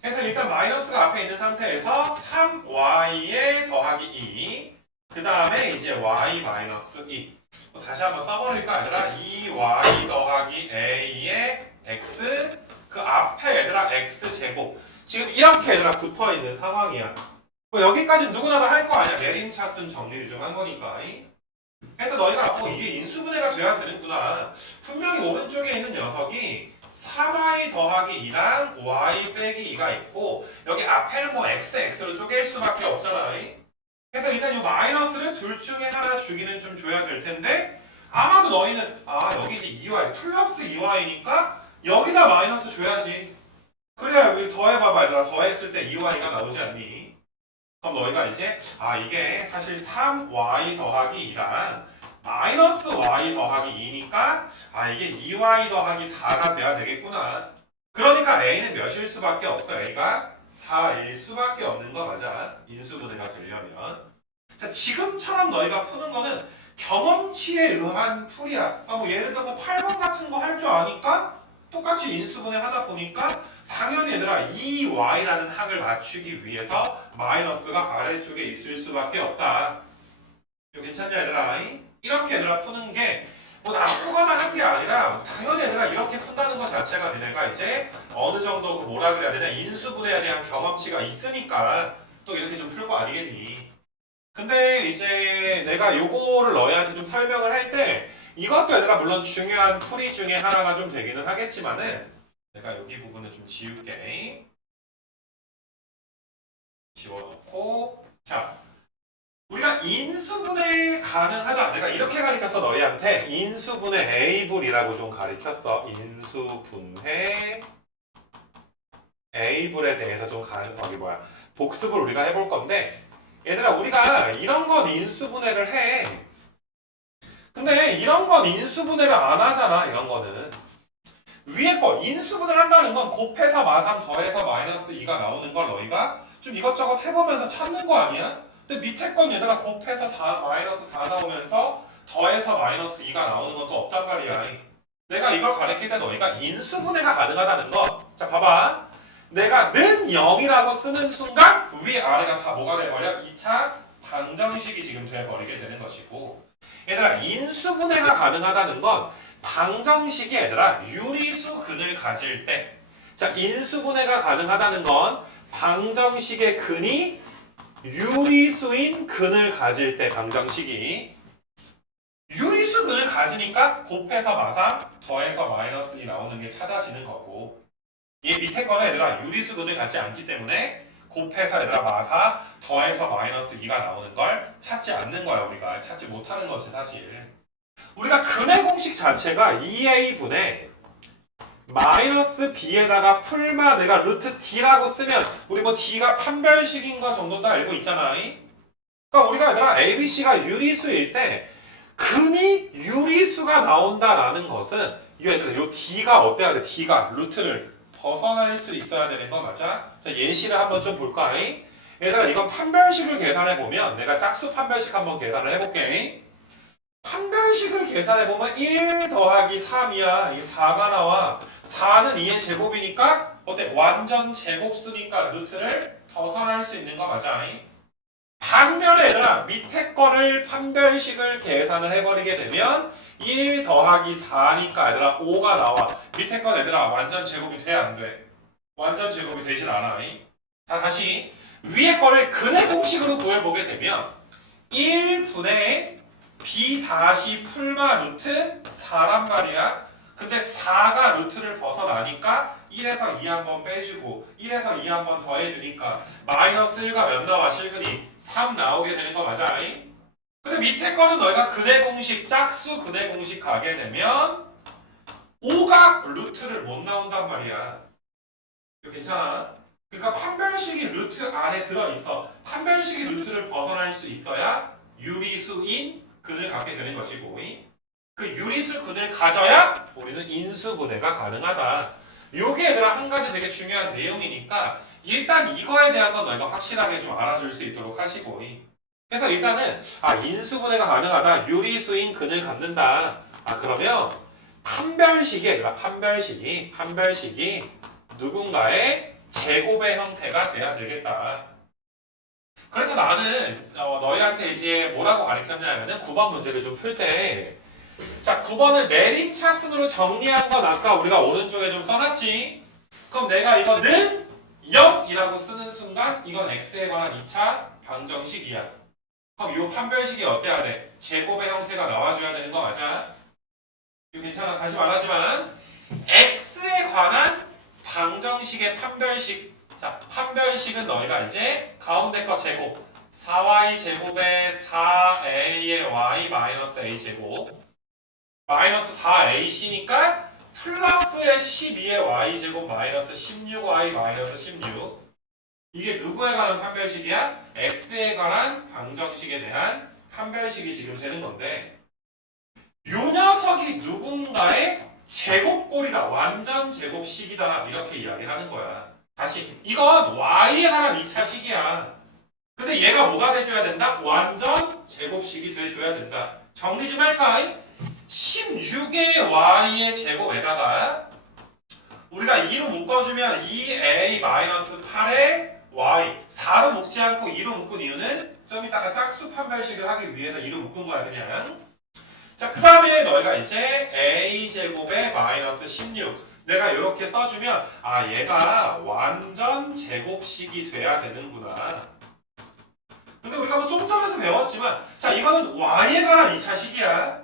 그래서 일단 마이너스가 앞에 있는 상태에서 3y에 더하기 2, 그 다음에 이제 y 마이너스 2. 다시 한번 써버릴까 얘들아? 2y 더하기 a의 x, 그 앞에 얘들아 x제곱. 지금 이렇게 얘들아 붙어있는 상황이야. 뭐 여기까지는 누구나 다 할 거 아니야. 내림차순 정리를 좀 한 거니까. 그래서 너희가 이게 인수분해가 돼야 되는구나. 분명히 오른쪽에 있는 녀석이 3y 더하기 2랑 y 빼기 2가 있고 여기 앞에는 뭐 x로 쪼갤 수밖에 없잖아. 그래서 일단 이 마이너스를 둘 중에 하나 주기는 좀 줘야 될 텐데 아마도 너희는 여기 이제 2y 플러스 2y니까 여기다 마이너스 줘야지. 그래야 여기 더해봐봐 얘들아. 더했을 때 2y가 나오지 않니? 그럼 너희가 이제 이게 사실 3y 더하기 2랑 마이너스 y 더하기 2니까 이게 2y 더하기 4가 돼야 되겠구나. 그러니까 a는 몇일 수밖에 없어. a가 4일 수밖에 없는 거 맞아. 인수분해가 되려면. 자, 지금처럼 너희가 푸는 거는 경험치에 의한 풀이야. 그러니까 뭐 예를 들어서 8번 같은 거 할 줄 아니까 똑같이 인수분해 하다 보니까 당연히 얘들아 2y라는 항을 맞추기 위해서 마이너스가 아래쪽에 있을 수밖에 없다. 이거 괜찮냐 얘들아? 이렇게 얘들아 푸는 게 뭐 나쁘거나 한 게 아니라 당연히 얘들아 이렇게 푼다는 것 자체가 너네가 이제 어느 정도 그 뭐라 그래야 되냐 인수분해에 대한 경험치가 있으니까 또 이렇게 좀 풀 거 아니겠니? 근데 이제 내가 요거를 너희한테 좀 설명을 할 때 이것도 얘들아 물론 중요한 풀이 중에 하나가 좀 되기는 하겠지만은 내가 여기 부분을 좀 지울게. 지워놓고 자 우리가 인수분해 가능하다. 내가 이렇게 가르쳤어 너희한테. 인수분해 A불이라고 좀 가르쳤어. 인수분해 A불에 대해서 좀 복습을 우리가 해볼 건데 얘들아 우리가 이런 건 인수분해를 해. 근데 이런 건 인수분해를 안 하잖아. 이런 거는 위에 거 인수분해를 한다는 건 곱해서 마삼 더해서 마이너스 2가 나오는 걸 너희가 좀 이것저것 해보면서 찾는 거 아니야? 근데 밑에 건 얘들아 곱해서 마이너스 4 나오면서 더해서 마이너스 2가 나오는 건 또 없단 말이야. 내가 이걸 가르칠 때 너희가 인수분해가 가능하다는 거. 자 봐봐. 내가 는 0이라고 쓰는 순간 위아래가 다 뭐가 돼버려? 2차 방정식이 지금 돼버리게 되는 것이고 얘들아 인수분해가 가능하다는 건 방정식이 얘들아 유리수 근을 가질 때 자 인수분해가 가능하다는 건 방정식의 근이 유리수인 근을 가질 때 방정식이 유리수 근을 가지니까 곱해서 마삼 더해서 마이너스 2 나오는 게 찾아지는 거고 이 밑에 거는 얘들아 유리수 근을 갖지 않기 때문에 곱해서 얘들아 마사 더해서 마이너스 2가 나오는 걸 찾지 않는 거야. 우리가 찾지 못하는 것이 사실 우리가 근의 공식 자체가 2a분의 마이너스 b에다가 풀마 내가 루트 d라고 쓰면 우리 뭐 d가 판별식인 거 정도는 다 알고 있잖아. 그러니까 우리가 얘들아 abc가 유리수일 때 근이 유리수가 나온다라는 것은 이 얘들아 요 d가 어때야 돼? d가 루트를 벗어날 수 있어야 되는 거 맞아? 자 예시를 한번 좀 볼까? 얘들아 이건 판별식을 계산해 보면 내가 짝수 판별식 한번 계산을 해볼게. 판별식을 계산해보면 1 더하기 3이야. 이 4가 나와. 4는 2의 제곱이니까 어때? 완전 제곱수니까 루트를 벗어날 수 있는 거 맞아. 반면에 얘들아 밑에 거를 판별식을 계산을 해버리게 되면 1 더하기 4니까 얘들아 5가 나와. 밑에 건 얘들아 완전 제곱이 돼? 안 돼? 완전 제곱이 되진 않아. 자 다시 위에 거를 근의 공식으로 구해보게 되면 1분의 b 다시 풀마 루트 4란 말이야. 근데 4가 루트를 벗어나니까 1에서 2 한번 빼주고 1에서 2 한번 더해주니까 마이너스 1가 몇 나와 실근이? 3 나오게 되는 거 맞아? 근데 밑에 거는 너희가 근의 공식, 짝수 근의 공식 가게 되면 5가 루트를 못 나온단 말이야. 이거 괜찮아? 그러니까 판별식이 루트 안에 들어있어. 판별식이 루트를 벗어날 수 있어야 유리수인 근을 갖게 되는 것이고 그 유리수 근을 가져야 우리는 인수분해가 가능하다. 요게 얘들아 한 가지 되게 중요한 내용이니까 일단 이거에 대한 건 너희가 확실하게 좀 알아줄 수 있도록 하시고 그래서 일단은 인수분해가 가능하다. 유리수인 근을 갖는다. 그러면 판별식이 얘들아 판별식이 누군가의 제곱의 형태가 돼야 되겠다. 그래서 나는 너희한테 이제 뭐라고 가르쳤냐면은 9번 문제를 좀 풀 때 자 9번을 내림차순으로 정리한 건 아까 우리가 오른쪽에 좀 써놨지. 그럼 내가 이거는 0이라고 쓰는 순간 이건 x에 관한 2차 방정식이야. 그럼 이 판별식이 어때야 돼? 제곱의 형태가 나와줘야 되는 거 맞아? 이거 괜찮아. 다시 말하지만 x에 관한 방정식의 판별식. 자, 판별식은 너희가 이제 가운데 거 제곱 4y 제곱에 4a의 y 마이너스 a 제곱 마이너스 4ac니까 플러스의 12의 y 제곱 마이너스 16y 마이너스 16 이게 누구에 관한 판별식이야? x에 관한 방정식에 대한 판별식이 지금 되는 건데 요 녀석이 누군가의 제곱꼴이다. 완전 제곱식이다. 이렇게 이야기하는 거야. 다시 이건 y에 관한 2차 식이야. 근데 얘가 뭐가 돼줘야 된다? 완전 제곱식이 돼줘야 된다. 정리 좀 할까? 16의 y의 제곱에다가 우리가 2로 묶어주면 2a-8의 y 4로 묶지 않고 2로 묶은 이유는 좀 이따가 짝수 판별식을 하기 위해서 2로 묶은 거야 그냥. 자, 그 다음에 너희가 이제 a제곱에 마이너스 16 내가 이렇게 써주면 얘가 완전 제곱식이 돼야 되는구나. 근데 우리가 뭐 좀 전에도 배웠지만 자 이거는 y에 관한 2차식이야.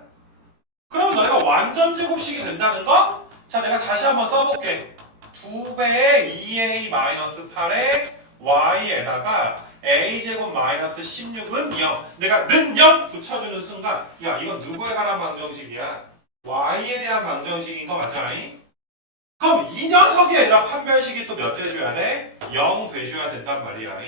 그럼 너희가 완전 제곱식이 된다는 거? 자 내가 다시 한번 써볼게. 2배의 2a-8의 y에다가 a제곱 마이너스 16은 0. 내가 는 0 붙여주는 순간 야 이건 누구에 관한 방정식이야? y에 대한 방정식인 거 맞아? 그럼 이 녀석이 아니라 판별식이 또 몇 돼줘야 돼? 0 돼줘야 된단 말이야.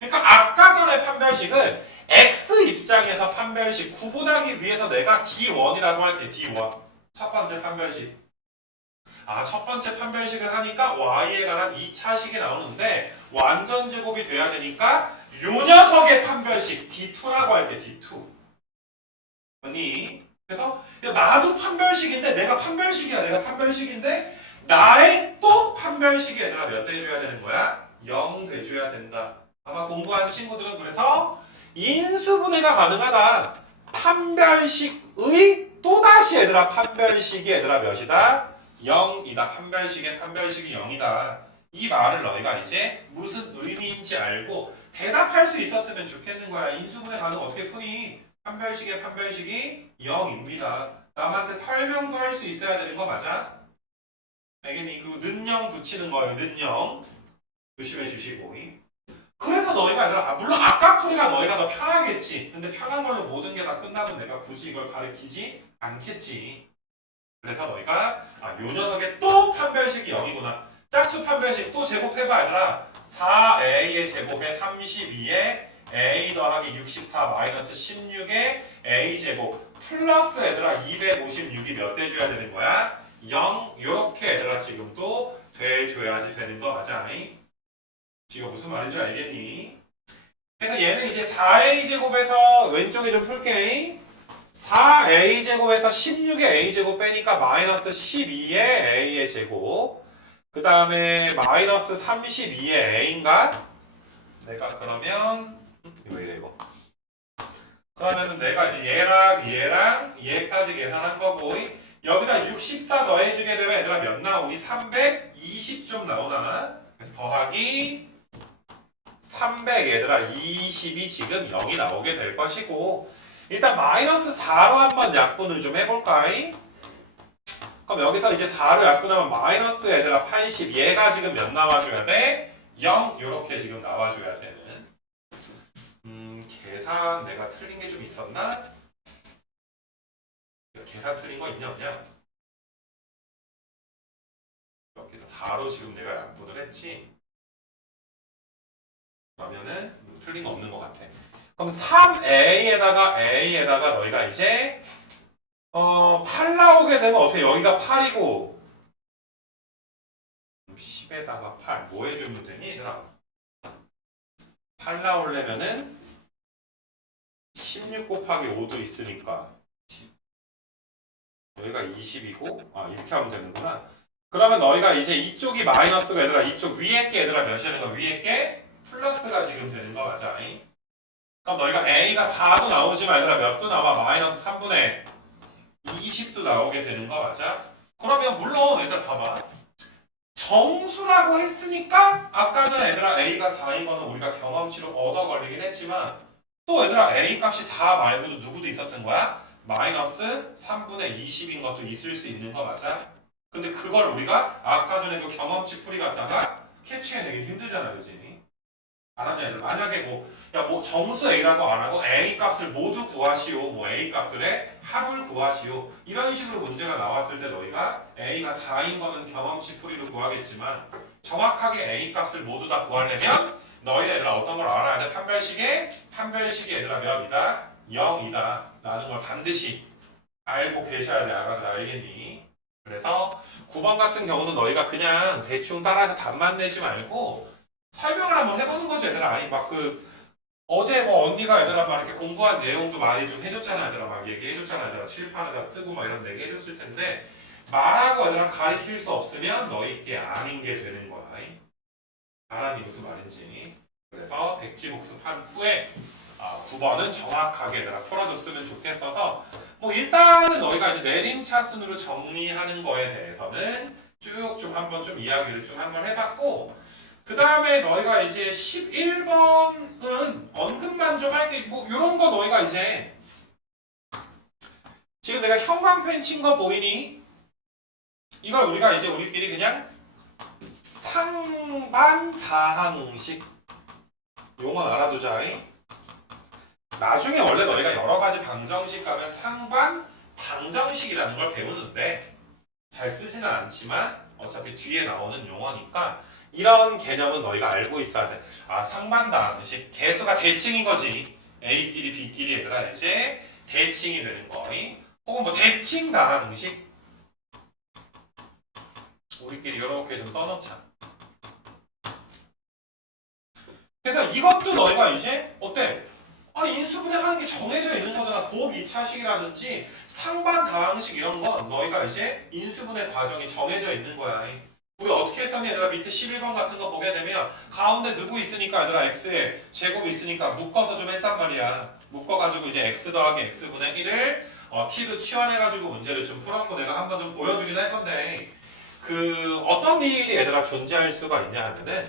그러니까 아까 전에 판별식은 x 입장에서 판별식 구분하기 위해서 내가 D1이라고 할게. D1 첫 번째 판별식. 첫 번째 판별식을 하니까 y에 관한 2차식이 나오는데 완전 제곱이 돼야 되니까 요 녀석의 판별식 D2라고 할게. D2 아니 그래서 나도 판별식인데 내가 판별식인데 나의 또 판별식이 얘들아 몇 돼줘야 되는 거야? 0 돼줘야 된다. 아마 공부한 친구들은 그래서 인수분해가 가능하다. 판별식의 또다시 얘들아 판별식이 얘들아 몇이다? 0이다. 판별식이 0이다. 이 말을 너희가 이제 무슨 의미인지 알고 대답할 수 있었으면 좋겠는 거야. 인수분해 가능 어떻게 푸니? 판별식이 0입니다. 남한테 설명도 할 수 있어야 되는 거 맞아? 알겠니? 그리고 는 0 붙이는 거예요. 는 0 조심해 주시고. 그래서 너희가 얘들아 물론 아까 풀이가 너희가 더 편하겠지. 근데 편한 걸로 모든 게 다 끝나면 내가 굳이 이걸 가르치지 않겠지. 그래서 너희가 요 녀석의 또 판별식이 0이구나. 짝수 판별식 또 제곱해봐 얘들아. 4a의 제곱에 32에 a 더하기 64 마이너스 16의 a 제곱 플러스 얘들아 256이 몇 돼줘야 되는 거야? 0 요렇게 얘들아 지금 또 돼줘야지 되는 거 맞아? 지금 무슨 말인지 알겠니? 그래서 얘는 이제 4a 제곱에서 왼쪽에 좀 풀게. 4a 제곱에서 16의 a 제곱 빼니까 마이너스 12의 a의 제곱. 그 다음에 마이너스 32의 a인가? 내가 그러면 이거 이래 이거. 그러면은 내가 이제 얘랑 얘까지 계산한 거고 여기다 64 더해주게 되면 얘들아 몇 나오니? 320 좀 나오나? 그래서 더하기 300 얘들아 20이 지금 0이 나오게 될 것이고 일단 마이너스 4로 한번 약분을 좀 해볼까? 그럼 여기서 이제 4로 약분하면 마이너스 얘들아 80 얘가 지금 몇 나와줘야 돼? 0 요렇게 지금 나와줘야 되는 계산 내가 틀린 게 좀 있었나? 계산 틀린 거 있냐 없냐? 이렇게 해서 4로 지금 내가 약분을 했지. 그러면은 틀린 거 없는 것 같아. 그럼 3a에다가 너희가 이제 8 나오게 되면 어떻게 여기가 8이고 10에다가 8 뭐 해주면 되니 얘들아? 8 나오려면은 16 곱하기 5도 있으니까 여기가 20이고 이렇게 하면 되는구나. 그러면 너희가 이제 이쪽이 마이너스가 얘들아 이쪽 위에 게 얘들아 몇이 되는 거야? 위에 게 플러스가 지금 되는 거 맞아? 그럼 너희가 a가 4도 나오지만 얘들아 몇 도 나와? 마이너스 3분의 20도 나오게 되는 거 맞아? 그러면 물론 얘들아 봐봐 정수라고 했으니까 아까 전에 얘들아 a가 4인 거는 우리가 경험치로 얻어 걸리긴 했지만 또 얘들아 a 값이 4 말고도 누구도 있었던 거야? 마이너스 3분의 20인 것도 있을 수 있는 거 맞아? 근데 그걸 우리가 아까 전에 그 경험치 풀이 갖다가 캐치해내기 힘들잖아 그지? 알았냐 얘들 만약에 뭐 정수 a라고 안 하고 a 값을 모두 구하시오 뭐 a 값들의 합을 구하시오 이런 식으로 문제가 나왔을 때 너희가 a가 4인 거는 경험치 풀이로 구하겠지만 정확하게 a 값을 모두 다 구하려면 너희는 얘들아 어떤 걸 알아야 돼? 판별식이 얘들아 몇이다? 0이다 라는 걸 반드시 알고 계셔야 돼. 알겠니? 그래서 9번 같은 경우는 너희가 그냥 대충 따라서 답만 내지 말고 설명을 한번 해보는 거지 얘들아. 아니 막 어제 뭐 언니가 얘들아 막 이렇게 공부한 내용도 많이 좀 해줬잖아 얘들아. 막 얘기해줬잖아 얘들아. 칠판에다 쓰고 막 이런 얘기 해줬을 텐데 말하고 얘들아 가리킬 수 없으면 너희께 아닌 게 되는 거야. 알았니 무슨 말인지. 그래서 백지 복습한 후에 9번은 정확하게 얘들아 풀어줬으면 좋겠어서 뭐 일단은 너희가 이제 내림차순으로 정리하는 거에 대해서는 쭉 좀 한번 좀 이야기를 좀 한번 해봤고 그 다음에 너희가 이제 11번은 언급만 좀 할게. 뭐 요런 거 너희가 이제 지금 내가 형광펜 친 거 보이니? 이걸 우리가 이제 우리끼리 그냥 상반다항식 용어 알아두자. 나중에 원래 너희가 여러 가지 방정식 가면 상반 방정식이라는 걸 배우는데 잘 쓰지는 않지만 어차피 뒤에 나오는 용어니까 이런 개념은 너희가 알고 있어야 돼. 상반다항식 개수가 대칭인 거지. A끼리 B끼리 얘들아 이제 대칭이 되는 거. 혹은 뭐 대칭다항식 우리끼리 이렇게 좀 써놓자. 그래서 이것도 너희가 이제 어때? 아니 인수분해 하는 게 정해져 있는 거잖아. 곱 2차식이라든지 상반다항식 이런 건 너희가 이제 인수분해 과정이 정해져 있는 거야. 우리 어떻게 했었니 얘들아? 밑에 11번 같은 거 보게 되면 가운데 누구 있으니까 얘들아 x에 제곱 있으니까 묶어서 좀 했단 말이야. 묶어가지고 이제 x 더하기 x분의 1을 t로 치환해가지고 문제를 좀 풀었고 내가 한번 좀 보여주긴 할 건데 어떤 일이 얘들아 존재할 수가 있냐 하면은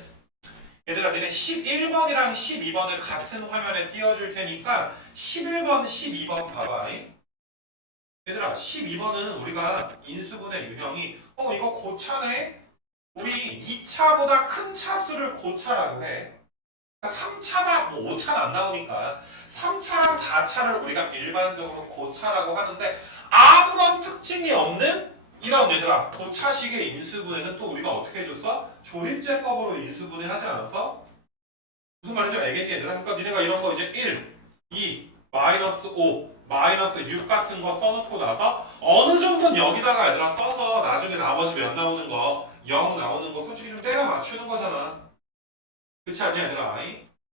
얘들아 니네 11번이랑 12번을 같은 화면에 띄워줄 테니까 11번, 12번 봐봐. 얘들아 12번은 우리가 인수분해 유형이 이거 고차네? 우리 2차보다 큰 차수를 고차라고 해. 3차나 뭐 5차는 안 나오니까 3차랑 4차를 우리가 일반적으로 고차라고 하는데 아무런 특징이 없는 이런 얘들아 고차식의 인수분해는 또 우리가 어떻게 해줬어? 조립제법으로 인수분해 하지 않았어? 무슨 말인지 알겠니 얘들아? 그러니까 니네가 이런 거 이제 1, 2, 마이너스 5, 마이너스 6 같은 거 써놓고 나서 어느 정도는 여기다가 얘들아 써서 나중에 나머지 몇 나오는 거 0 나오는 거 솔직히 좀 때려 맞추는 거잖아. 그렇지 않냐 얘들아?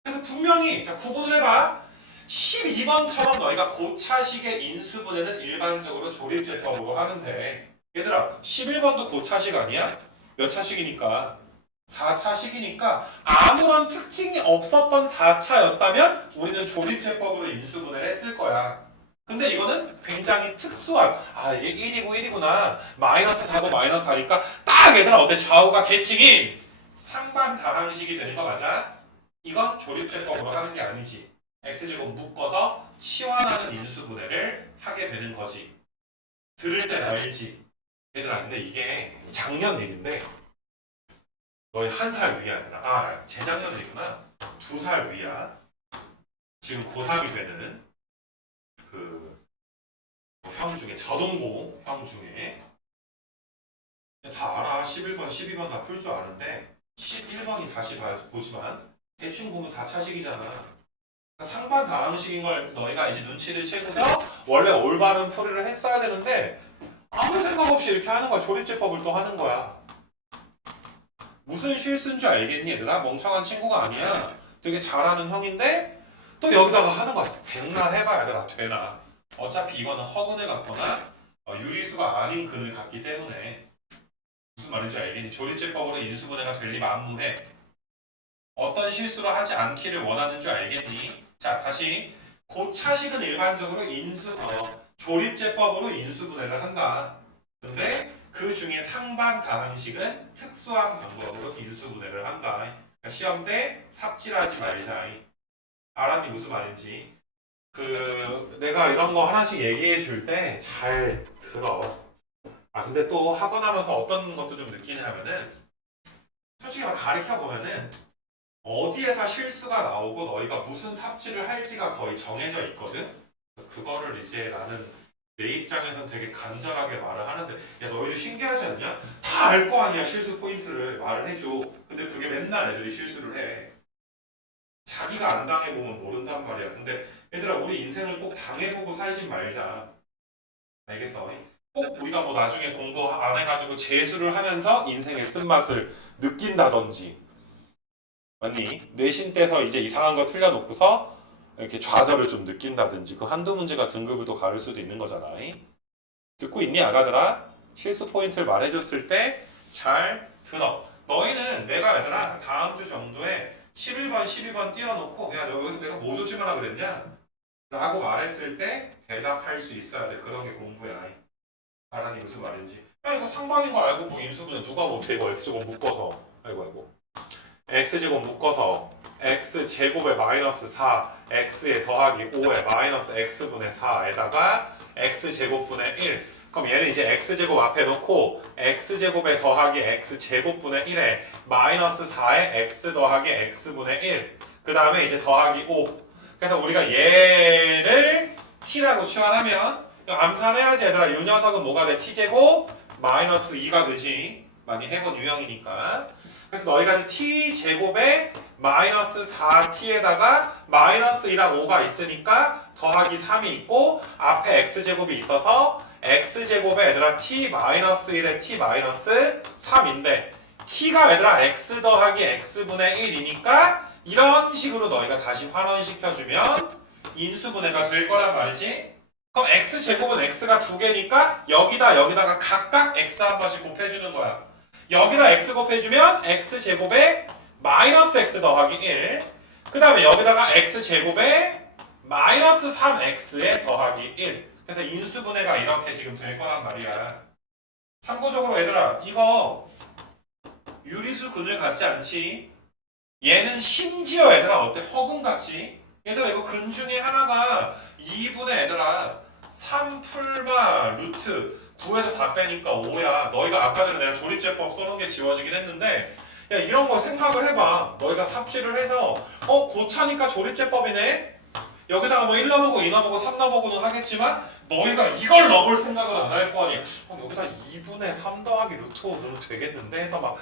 그래서 분명히 자 구분을 해봐. 12번처럼 너희가 고차식의 인수분해는 일반적으로 조립제법으로 하는데 얘들아 11번도 고차식 아니야? 몇 차식이니까? 4차식이니까 아무런 특징이 없었던 4차였다면 우리는 조립제법으로 인수분해를 했을 거야. 근데 이거는 굉장히 특수한 이게 1이고 1이구나 마이너스 4고 마이너스 4니까 딱 얘들아 어때? 좌우가 대칭인 상반다항식이 되는 거 맞아? 이건 조립제법으로 하는 게 아니지. x제곱 묶어서 치환하는 인수분해를 하게 되는 거지. 들을 때 알지? 얘들아 근데 이게 작년 일인데 너희 한 살 위야 얘들아. 아 재작년 일이구나. 2살 위야. 지금 고3이 되는 그 형 중에 저동고 형 중에 다 알아. 11번 12번 다 풀 줄 아는데 11번이 다시 보지만 대충 보면 4차식이잖아. 상반 다항식인 걸 너희가 이제 눈치를 채고서 원래 올바른 풀이를 했어야 되는데 아무 생각 없이 이렇게 하는 거야. 조립제법을 또 하는 거야. 무슨 실수인 줄 알겠니 얘들아? 멍청한 친구가 아니야. 되게 잘하는 형인데 또 여기다가 하는 거야. 백날 해봐 얘들아. 되나? 어차피 이거는 허근을 갖거나 유리수가 아닌 근을 갖기 때문에 무슨 말인지 알겠니? 조립제법으로 인수분해가 될 리 만무해. 어떤 실수를 하지 않기를 원하는 줄 알겠니? 자, 다시 고차식은 일반적으로 조립제법으로 인수분해를 한다. 근데 그 중에 상반 다항식은 특수한 방법으로 인수분해를 한다. 그러니까 시험 때 삽질하지 말자. 알았니 무슨 말인지? 내가 이런 거 하나씩 얘기해 줄 때 잘 들어. 아 근데 또 하고 나면서 어떤 것도 좀 느끼냐면은 솔직히 막 가르쳐 보면은 어디에서 실수가 나오고 너희가 무슨 삽질을 할지가 거의 정해져 있거든. 그거를 이제 나는 내 입장에선 되게 간절하게 말을 하는데 야 너희도 신기하지 않냐? 다 알 거 아니야 실수 포인트를 말을 해줘. 근데 그게 맨날 애들이 실수를 해. 자기가 안 당해보면 모른단 말이야. 근데 얘들아 우리 인생을 꼭 당해보고 살진 말자. 알겠어? 꼭 우리가 뭐 나중에 공부 안 해가지고 재수를 하면서 인생의 쓴맛을 느낀다든지 맞니? 내신 때서 이제 이상한 거 틀려놓고서 이렇게 좌절을 좀 느낀다든지 그 한두 문제가 등급을 또 가를 수도 있는 거잖아. 듣고 있니 아가들아? 실수 포인트를 말해줬을 때 잘 들어. 너희는 내가 얘들아 다음 주 정도에 11번 12번 띄워놓고 야 너 여기서 내가 뭐 조심하라 그랬냐? 라고 말했을 때 대답할 수 있어야 돼. 그런 게 공부야. 알아니 무슨 말인지. 야 이거 상반인 거 알고 뭐 인수분해 누가 못해 이거 x제곱 묶어서 아이고 x제곱 묶어서 x제곱에 마이너스 4 x에 더하기 5에 마이너스 x분의 4에다가 x제곱분의 1 그럼 얘는 이제 x제곱 앞에 놓고 x제곱에 더하기 x제곱분의 1에 마이너스 4에 x 더하기 x분의 1 그 다음에 이제 더하기 5 그래서 우리가 얘를 t라고 치환하면 암산해야지 얘들아. 이 녀석은 뭐가 돼? t제곱 마이너스 2가 되지. 많이 해본 유형이니까. 그래서 너희가 t제곱에 마이너스 4t에다가 마이너스 2랑 5가 있으니까 더하기 3이 있고 앞에 x제곱이 있어서 x제곱에 얘들아 t 마이너스 1에 t 마이너스 3인데 t가 얘들아 x 더하기 x분의 1이니까 이런 식으로 너희가 다시 환원시켜주면 인수분해가 될 거란 말이지. 그럼 x제곱은 x가 2개니까 여기다가 각각 x 한 번씩 곱해주는 거야. 여기다 x 곱해주면 x제곱에 마이너스 x 더하기 1. 그 다음에 여기다가 x제곱에 마이너스 3x에 더하기 1. 그래서 인수분해가 이렇게 지금 될 거란 말이야. 참고적으로 얘들아 이거 유리수 근을 갖지 않지? 얘는 심지어 얘들아 어때? 허근 같지? 얘들아 이거 근 중에 하나가 2분의 얘들아 3 풀마 루트 9에서 4 빼니까 5야. 너희가 아까 전에 내가 조립제법 써놓은 게 지워지긴 했는데 야 이런 거 생각을 해봐. 너희가 삽질을 해서 고차니까 조립제법이네? 여기다가 뭐 1 넣어보고 2 넣어보고 3 넣어보고는 하겠지만 너희가 이걸 넣어볼 생각은 안 할 거 아니야. 여기다 2분의 3 더하기 루트 5 넣으면 되겠는데? 해서 막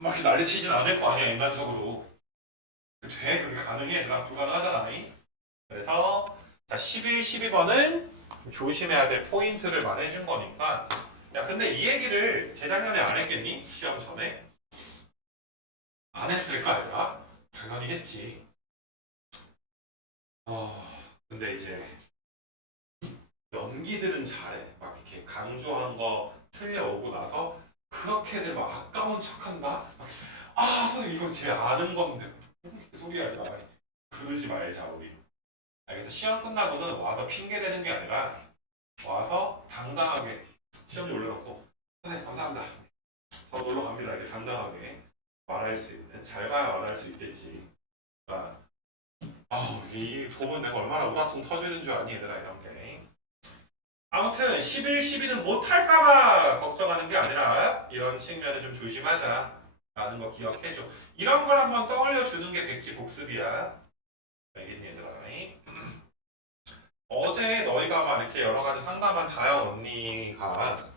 이렇게 난리치진 않을 거 아니야 인간적으로. 돼? 그게 가능해? 얘들아 불가능하잖아. 그래서 자 11, 12번은 조심해야 될 포인트를 말해준 거니까. 야 근데 이 얘기를 재작년에 안 했겠니? 시험 전에? 안 했을까 얘들아? 당연히 했지. 근데 이제 연기들은 잘해. 막 이렇게 강조한 거 틀려오고 나서 그렇게들 막 아까운 척한다? 아 선생님 이건 제 아는 건데 무슨 소리야 얘들아. 그러지 말자 우리. 그래서 시험 끝나고는 와서 핑계 대는 게 아니라 와서 당당하게 시험지 올려놓고 선생님 감사합니다. 저 놀러 갑니다. 이렇게 당당하게 말할 수 있는. 잘 가야 말할 수 있겠지. 그러니까 이 보면 내가 얼마나 우라통 터지는 줄 아니 얘들아 이런 게. 아무튼 11, 12는 못할까봐 걱정하는 게 아니라 이런 측면을 좀 조심하자 라는 거 기억해줘. 이런 걸 한번 떠올려 주는 게 백지 복습이야. 알겠니 얘들아? 어제 너희가 막 이렇게 여러 가지 상담한 다영 언니가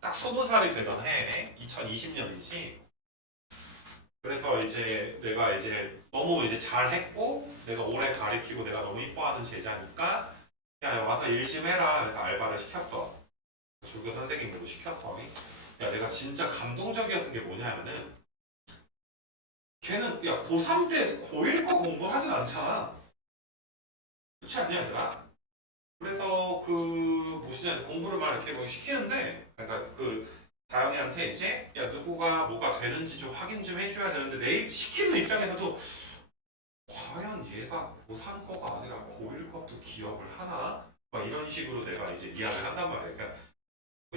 딱 20살이 되던 해 2020년이지. 그래서 이제 내가 이제 너무 이제 잘했고 내가 오래 가르치고 내가 너무 이뻐하는 제자니까 야 와서 일 좀 해라. 그래서 알바를 시켰어. 조교 선생님으로 시켰어. 야 내가 진짜 감동적이었던 게 뭐냐면은 걔는 야 고3 때 고1 거 공부하진 않잖아. 그렇지 않냐 얘들아? 그래서 그 뭐시냐 공부를 막 이렇게 뭐 시키는데 그러니까 그 다영이한테 이제 야 누구가 뭐가 되는지 좀 확인 좀 해줘야 되는데 내 시키는 입장에서도 과연 얘가 고3 거가 아니라 고1 것도 기억을 하나? 막 이런 식으로 내가 이제 이야기를 한단 말이야. 그러니까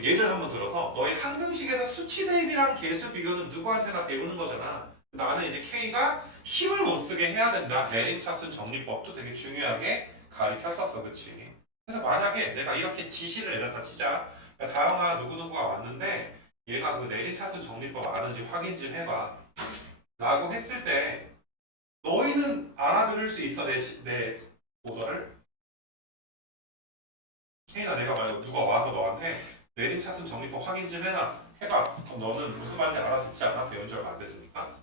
예를 한번 들어서 너의 상등식에서 수치 대입이랑 계수 비교는 누구한테나 배우는 거잖아. 나는 이제 K가 힘을 못 쓰게 해야 된다. 내림차순 정리법도 되게 중요하게 가르쳤었어, 그치? 그래서 만약에 내가 이렇게 지시를 내렸다 치자. 야, 다영아 누구누구가 왔는데 얘가 그 내림차순 정리법 아는지 확인 좀 해봐. 라고 했을 때 너희는 알아들을 수 있어, 내 오더를? 혜인아 내가 만약 누가 와서 너한테 내림차순 정리법 확인 좀 해봐. 그럼 너는 무슨 말인지 알아듣지 않아? 배운 지 얼마 안 됐으니까.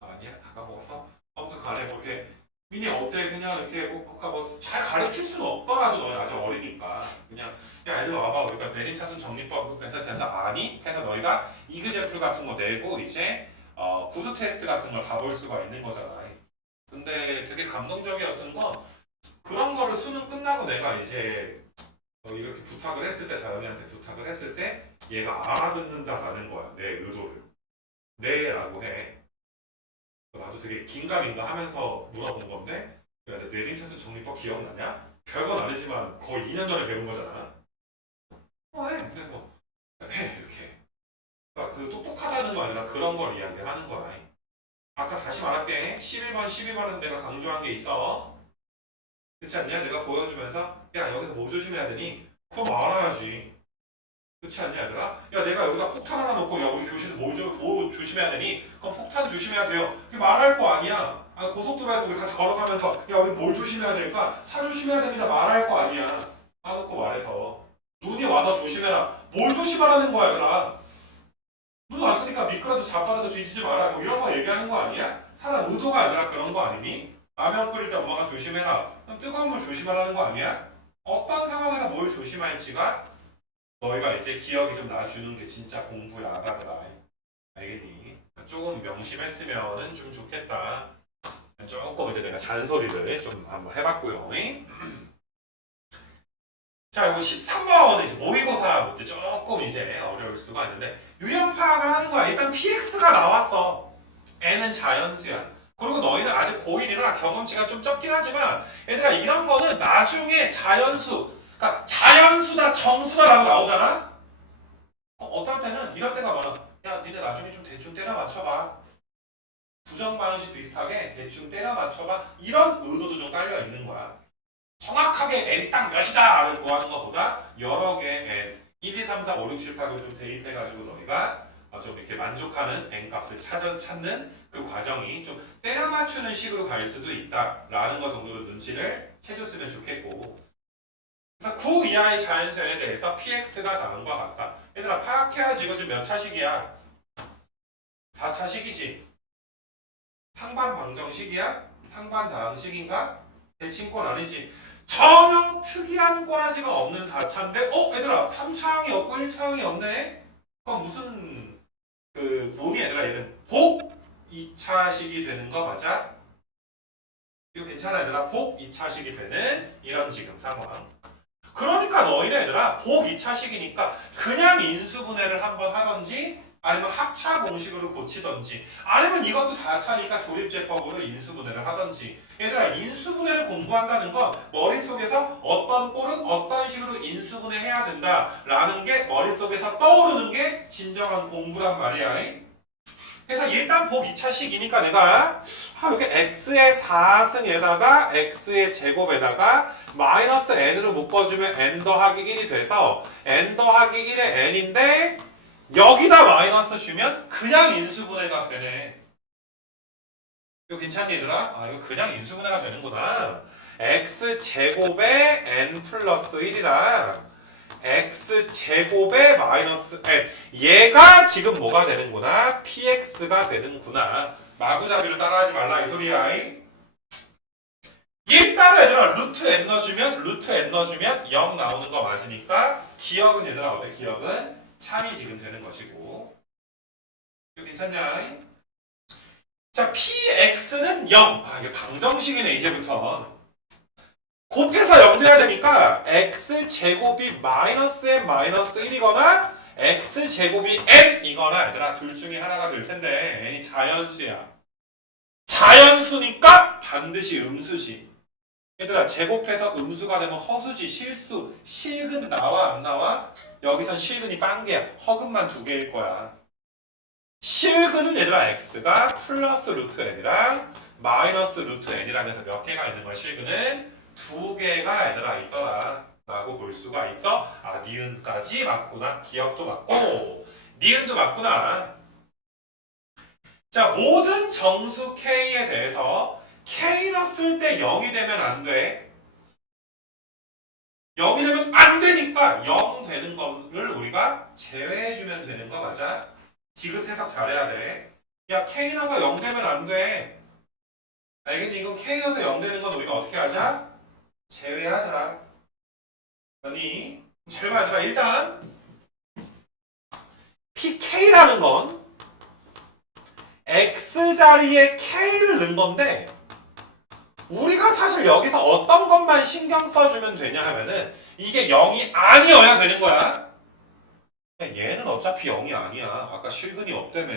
아니야 다 까먹었어? 아무튼 간에 뭐 이렇게 미니 어때 그냥 이렇게 뭐잘 가르칠 수는 없더라도 너희 아직 어리니까 그냥 야 일로 와봐 우리가 내림차순 정리법에서 돼서 아니? 해서 너희가 이그제플 같은 거 내고 이제 구두 테스트 같은 걸 봐볼 수가 있는 거잖아. 근데 되게 감동적이었던 건 그런 거를 수능 끝나고 내가 이제 이렇게 부탁을 했을 때 다영이한테 부탁을 했을 때 얘가 알아듣는다라는 거야. 내 의도를 네 라고 해. 나도 되게 긴가민가 하면서 물어본 건데 야, 내림차순 정리법 기억나냐? 별건 아니지만 거의 2년 전에 배운 거잖아. 해. 그래서 해 이렇게. 그러니까 그 똑똑하다는 거 아니라 그런 걸 이야기하는 거야. 아까 다시 말할게. 11번, 12번에서 내가 강조한 게 있어. 그렇지 않냐? 내가 보여주면서 야 여기서 뭐 조심해야 되니? 그거 말아야지. 그렇지 않냐 얘들아? 야 내가 여기다 폭탄 하나 놓고 야 우리 교실에서 뭐 조심해야 되니? 그럼 폭탄 조심해야 돼요. 그게 말할 거 아니야. 아, 고속도로에서 우리 같이 걸어가면서 야 우리 뭘 조심해야 될까? 차 조심해야 됩니다. 말할 거 아니야. 까놓고 말해서 눈이 와서 조심해라. 뭘 조심하라는 거야 얘들아? 눈 왔으니까 미끄러져 자빠져도 뒤지지 마라. 뭐 이런 거 얘기하는 거 아니야? 사람 의도가 아니라 그런 거 아니니? 라면 끓일 때 엄마가 조심해라. 그럼 뜨거운 물 조심하라는 거 아니야? 어떤 상황에서 뭘 조심할지가 너희가 이제 기억이 좀 나주는 게 진짜 공부야 아가들아. 알겠니? 조금 명심했으면 좀 좋겠다. 조금 이제 내가 잔소리를 좀 한번 해봤고요. 자, 이거 13번 이제 모의고사 문제 조금 이제 어려울 수가 있는데 유형 파악을 하는 거야. 일단 PX가 나왔어. N은 자연수야. 그리고 너희는 아직 고1이라 경험치가 좀 적긴 하지만 얘들아 이런 거는 나중에 자연수 그러니까 자연수다 정수다라고 나오잖아. 어떨 때는 이럴 때가 많아. 야 니네 나중에 좀 대충 때려 맞춰봐. 부정 방식 비슷하게 대충 때려 맞춰봐. 이런 의도도 좀 깔려 있는 거야. 정확하게 n이 딱 몇이다를 구하는 것보다 여러 개 n 1, 2, 3, 4, 5, 6, 7, 8을 좀 대입해가지고 너희가 좀 이렇게 만족하는 n 값을 찾는 그 과정이 좀 때려 맞추는 식으로 갈 수도 있다라는 것 정도로 눈치를 채줬으면 좋겠고. 그래서 9 이하의 자연수에 대해서 px가 다음과 같다. 얘들아 파악해야지. 이거 지금 몇 차식이야? 4차식이지. 상반 방정식이야? 상반 다항식인가? 대칭권 아니지. 전혀 특이한 꼬라지가 없는 4차인데 얘들아 3차항이 없고 1차항이 없네? 그럼 무슨 뭐니 얘들아 얘는 복 2차식이 되는 거 맞아? 이거 괜찮아 얘들아? 복 2차식이 되는 이런 지금 상황. 그러니까 너희는 얘들아 복 2차식이니까 그냥 인수분해를 한번 하던지 아니면 합차 공식으로 고치던지 아니면 이것도 4차니까 조립제법으로 인수분해를 하던지. 얘들아 인수분해를 공부한다는 건 머릿속에서 어떤 꼴은 어떤 식으로 인수분해 해야 된다라는 게 머릿속에서 떠오르는 게 진정한 공부란 말이야. 그래서 일단 복 2차식이니까 내가 이렇게 x의 4승에다가 x의 제곱에다가 마이너스 n으로 묶어주면 n 더하기 1이 돼서 n 더하기 1의 n인데 여기다 마이너스 주면 그냥 인수분해가 되네. 이거 괜찮니 얘들아? 아 이거 그냥 인수분해가 되는구나. x 제곱에 n 플러스 1이랑 x 제곱에 마이너스 n 얘가 지금 뭐가 되는구나? px가 되는구나. 마구잡이를 따라하지 말라 이 소리야. 일단은 얘들아 루트 n 넣어주면 0 나오는 거 맞으니까 기억은 얘들아 어때? 기억은 참이 지금 되는 것이고 이거 괜찮냐? 자 px는 0. 아 이게 방정식이네 이제부터. 곱해서 0 돼야 되니까 x제곱이 마이너스 n 마이너스 1이거나 x제곱이 n이거나 얘들아 둘 중에 하나가 될 텐데 n이 자연수야. 자연수니까 반드시 음수지. 얘들아 제곱해서 음수가 되면 허수지 실수 실근 나와 안 나와? 여기선 실근이 빵개야. 허근만 2개일 거야. 실근은 얘들아 x가 플러스 루트 n이랑 마이너스 루트 n이랑 해서 몇 개가 있는 거야 실근은? 2개가 얘들아 있더라 라고 볼 수가 있어. 아 니은까지 맞구나. 기억도 맞고 니은도 맞구나. 자 모든 정수 k에 대해서 k 넣었을 때 0이 되면 안 돼. 0이 되면 안 되니까 0 되는 거를 우리가 제외해주면 되는 거 맞아? 디귿 해석 잘해야 돼. 야 k 넣어서 0 되면 안 돼. 알겠니? 이거 k 넣어서 0 되는 건 우리가 어떻게 하자? 제외하자. 아니 잘 봐야 돼. 일단 pk라는 건 x자리에 k를 넣은 건데 우리가 사실 여기서 어떤 것만 신경 써주면 되냐 하면은 이게 0이 아니어야 되는 거야. 얘는 어차피 0이 아니야. 아까 실근이 없다며.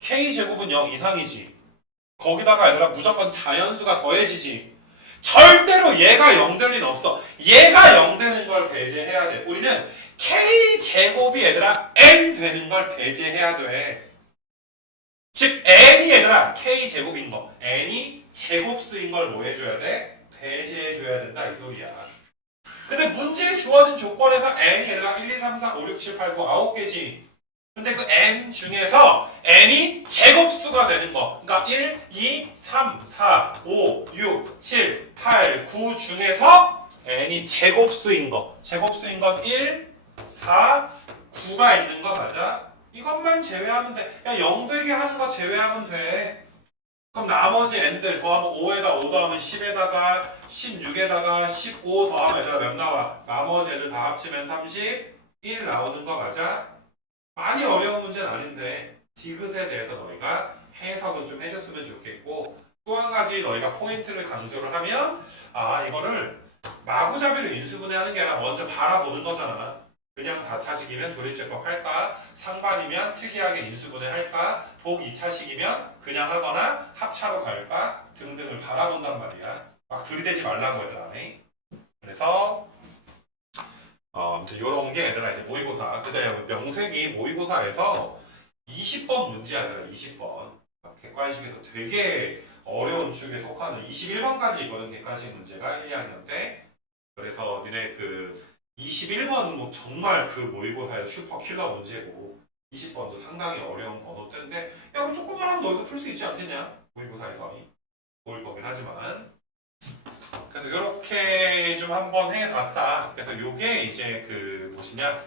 k제곱은 0 이상이지. 거기다가 얘들아 무조건 자연수가 더해지지. 절대로 얘가 0 될 리는 없어. 얘가 0 되는 걸 배제해야 돼. 우리는 k제곱이 얘들아 n 되는 걸 배제해야 돼. 즉 n이 얘들아 k제곱인 거 n이 제곱수인 걸 뭐 해줘야 돼? 배제해줘야 된다 이 소리야. 근데 문제에 주어진 조건에서 n이 얘들아 1, 2, 3, 4, 5, 6, 7, 8, 9 9개지. 근데 그 n 중에서 n이 제곱수가 되는 거 그러니까 1, 2, 3, 4, 5, 6, 7, 8, 9 중에서 n이 제곱수인 거 제곱수인 건 1, 4, 9가 있는 거 맞아? 이것만 제외하면 돼. 야 0 되게 하는 거 제외하면 돼. 그럼 나머지 n들 더하면 5에다 5 더하면 10에다가 16에다가 15 더하면 얘들아 몇 나와? 나머지 애들 다 합치면 31 나오는 거 맞아? 많이 어려운 문제는 아닌데 디귿에 대해서 너희가 해석은 좀 해줬으면 좋겠고 또 한 가지 너희가 포인트를 강조를 하면 아 이거를 마구잡이로 인수분해하는 게 아니라 먼저 바라보는 거잖아. 그냥 4차식이면 조립제법 할까? 상반이면 특이하게 인수분해 할까? 복 2차식이면 그냥 하거나 합차로 갈까? 등등을 바라본단 말이야. 막 들이대지 말라고 얘들아. 그래서 아무튼 이런 게 얘들아 이제 모의고사 그때 명색이 모의고사에서 20번 문제야 얘들아 20번 객관식에서 되게 어려운 축에 속하는 21번까지 있거든 객관식 문제가 1, 2학년 때. 그래서 니네 그 21번 뭐 정말 그 모의고사에서 슈퍼 킬러 문제고 20번도 상당히 어려운 번호 때인데 야 그럼 조금만 하면 너희도 풀 수 있지 않겠냐 모의고사에서 모일 거긴 하지만 그래서 이렇게 좀 한번 해봤다. 그래서 요게 이제 그 뭐시냐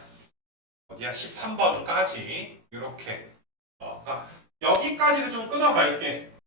어디야 13번까지 이렇게 그러니까 여기까지를 좀 끊어갈게.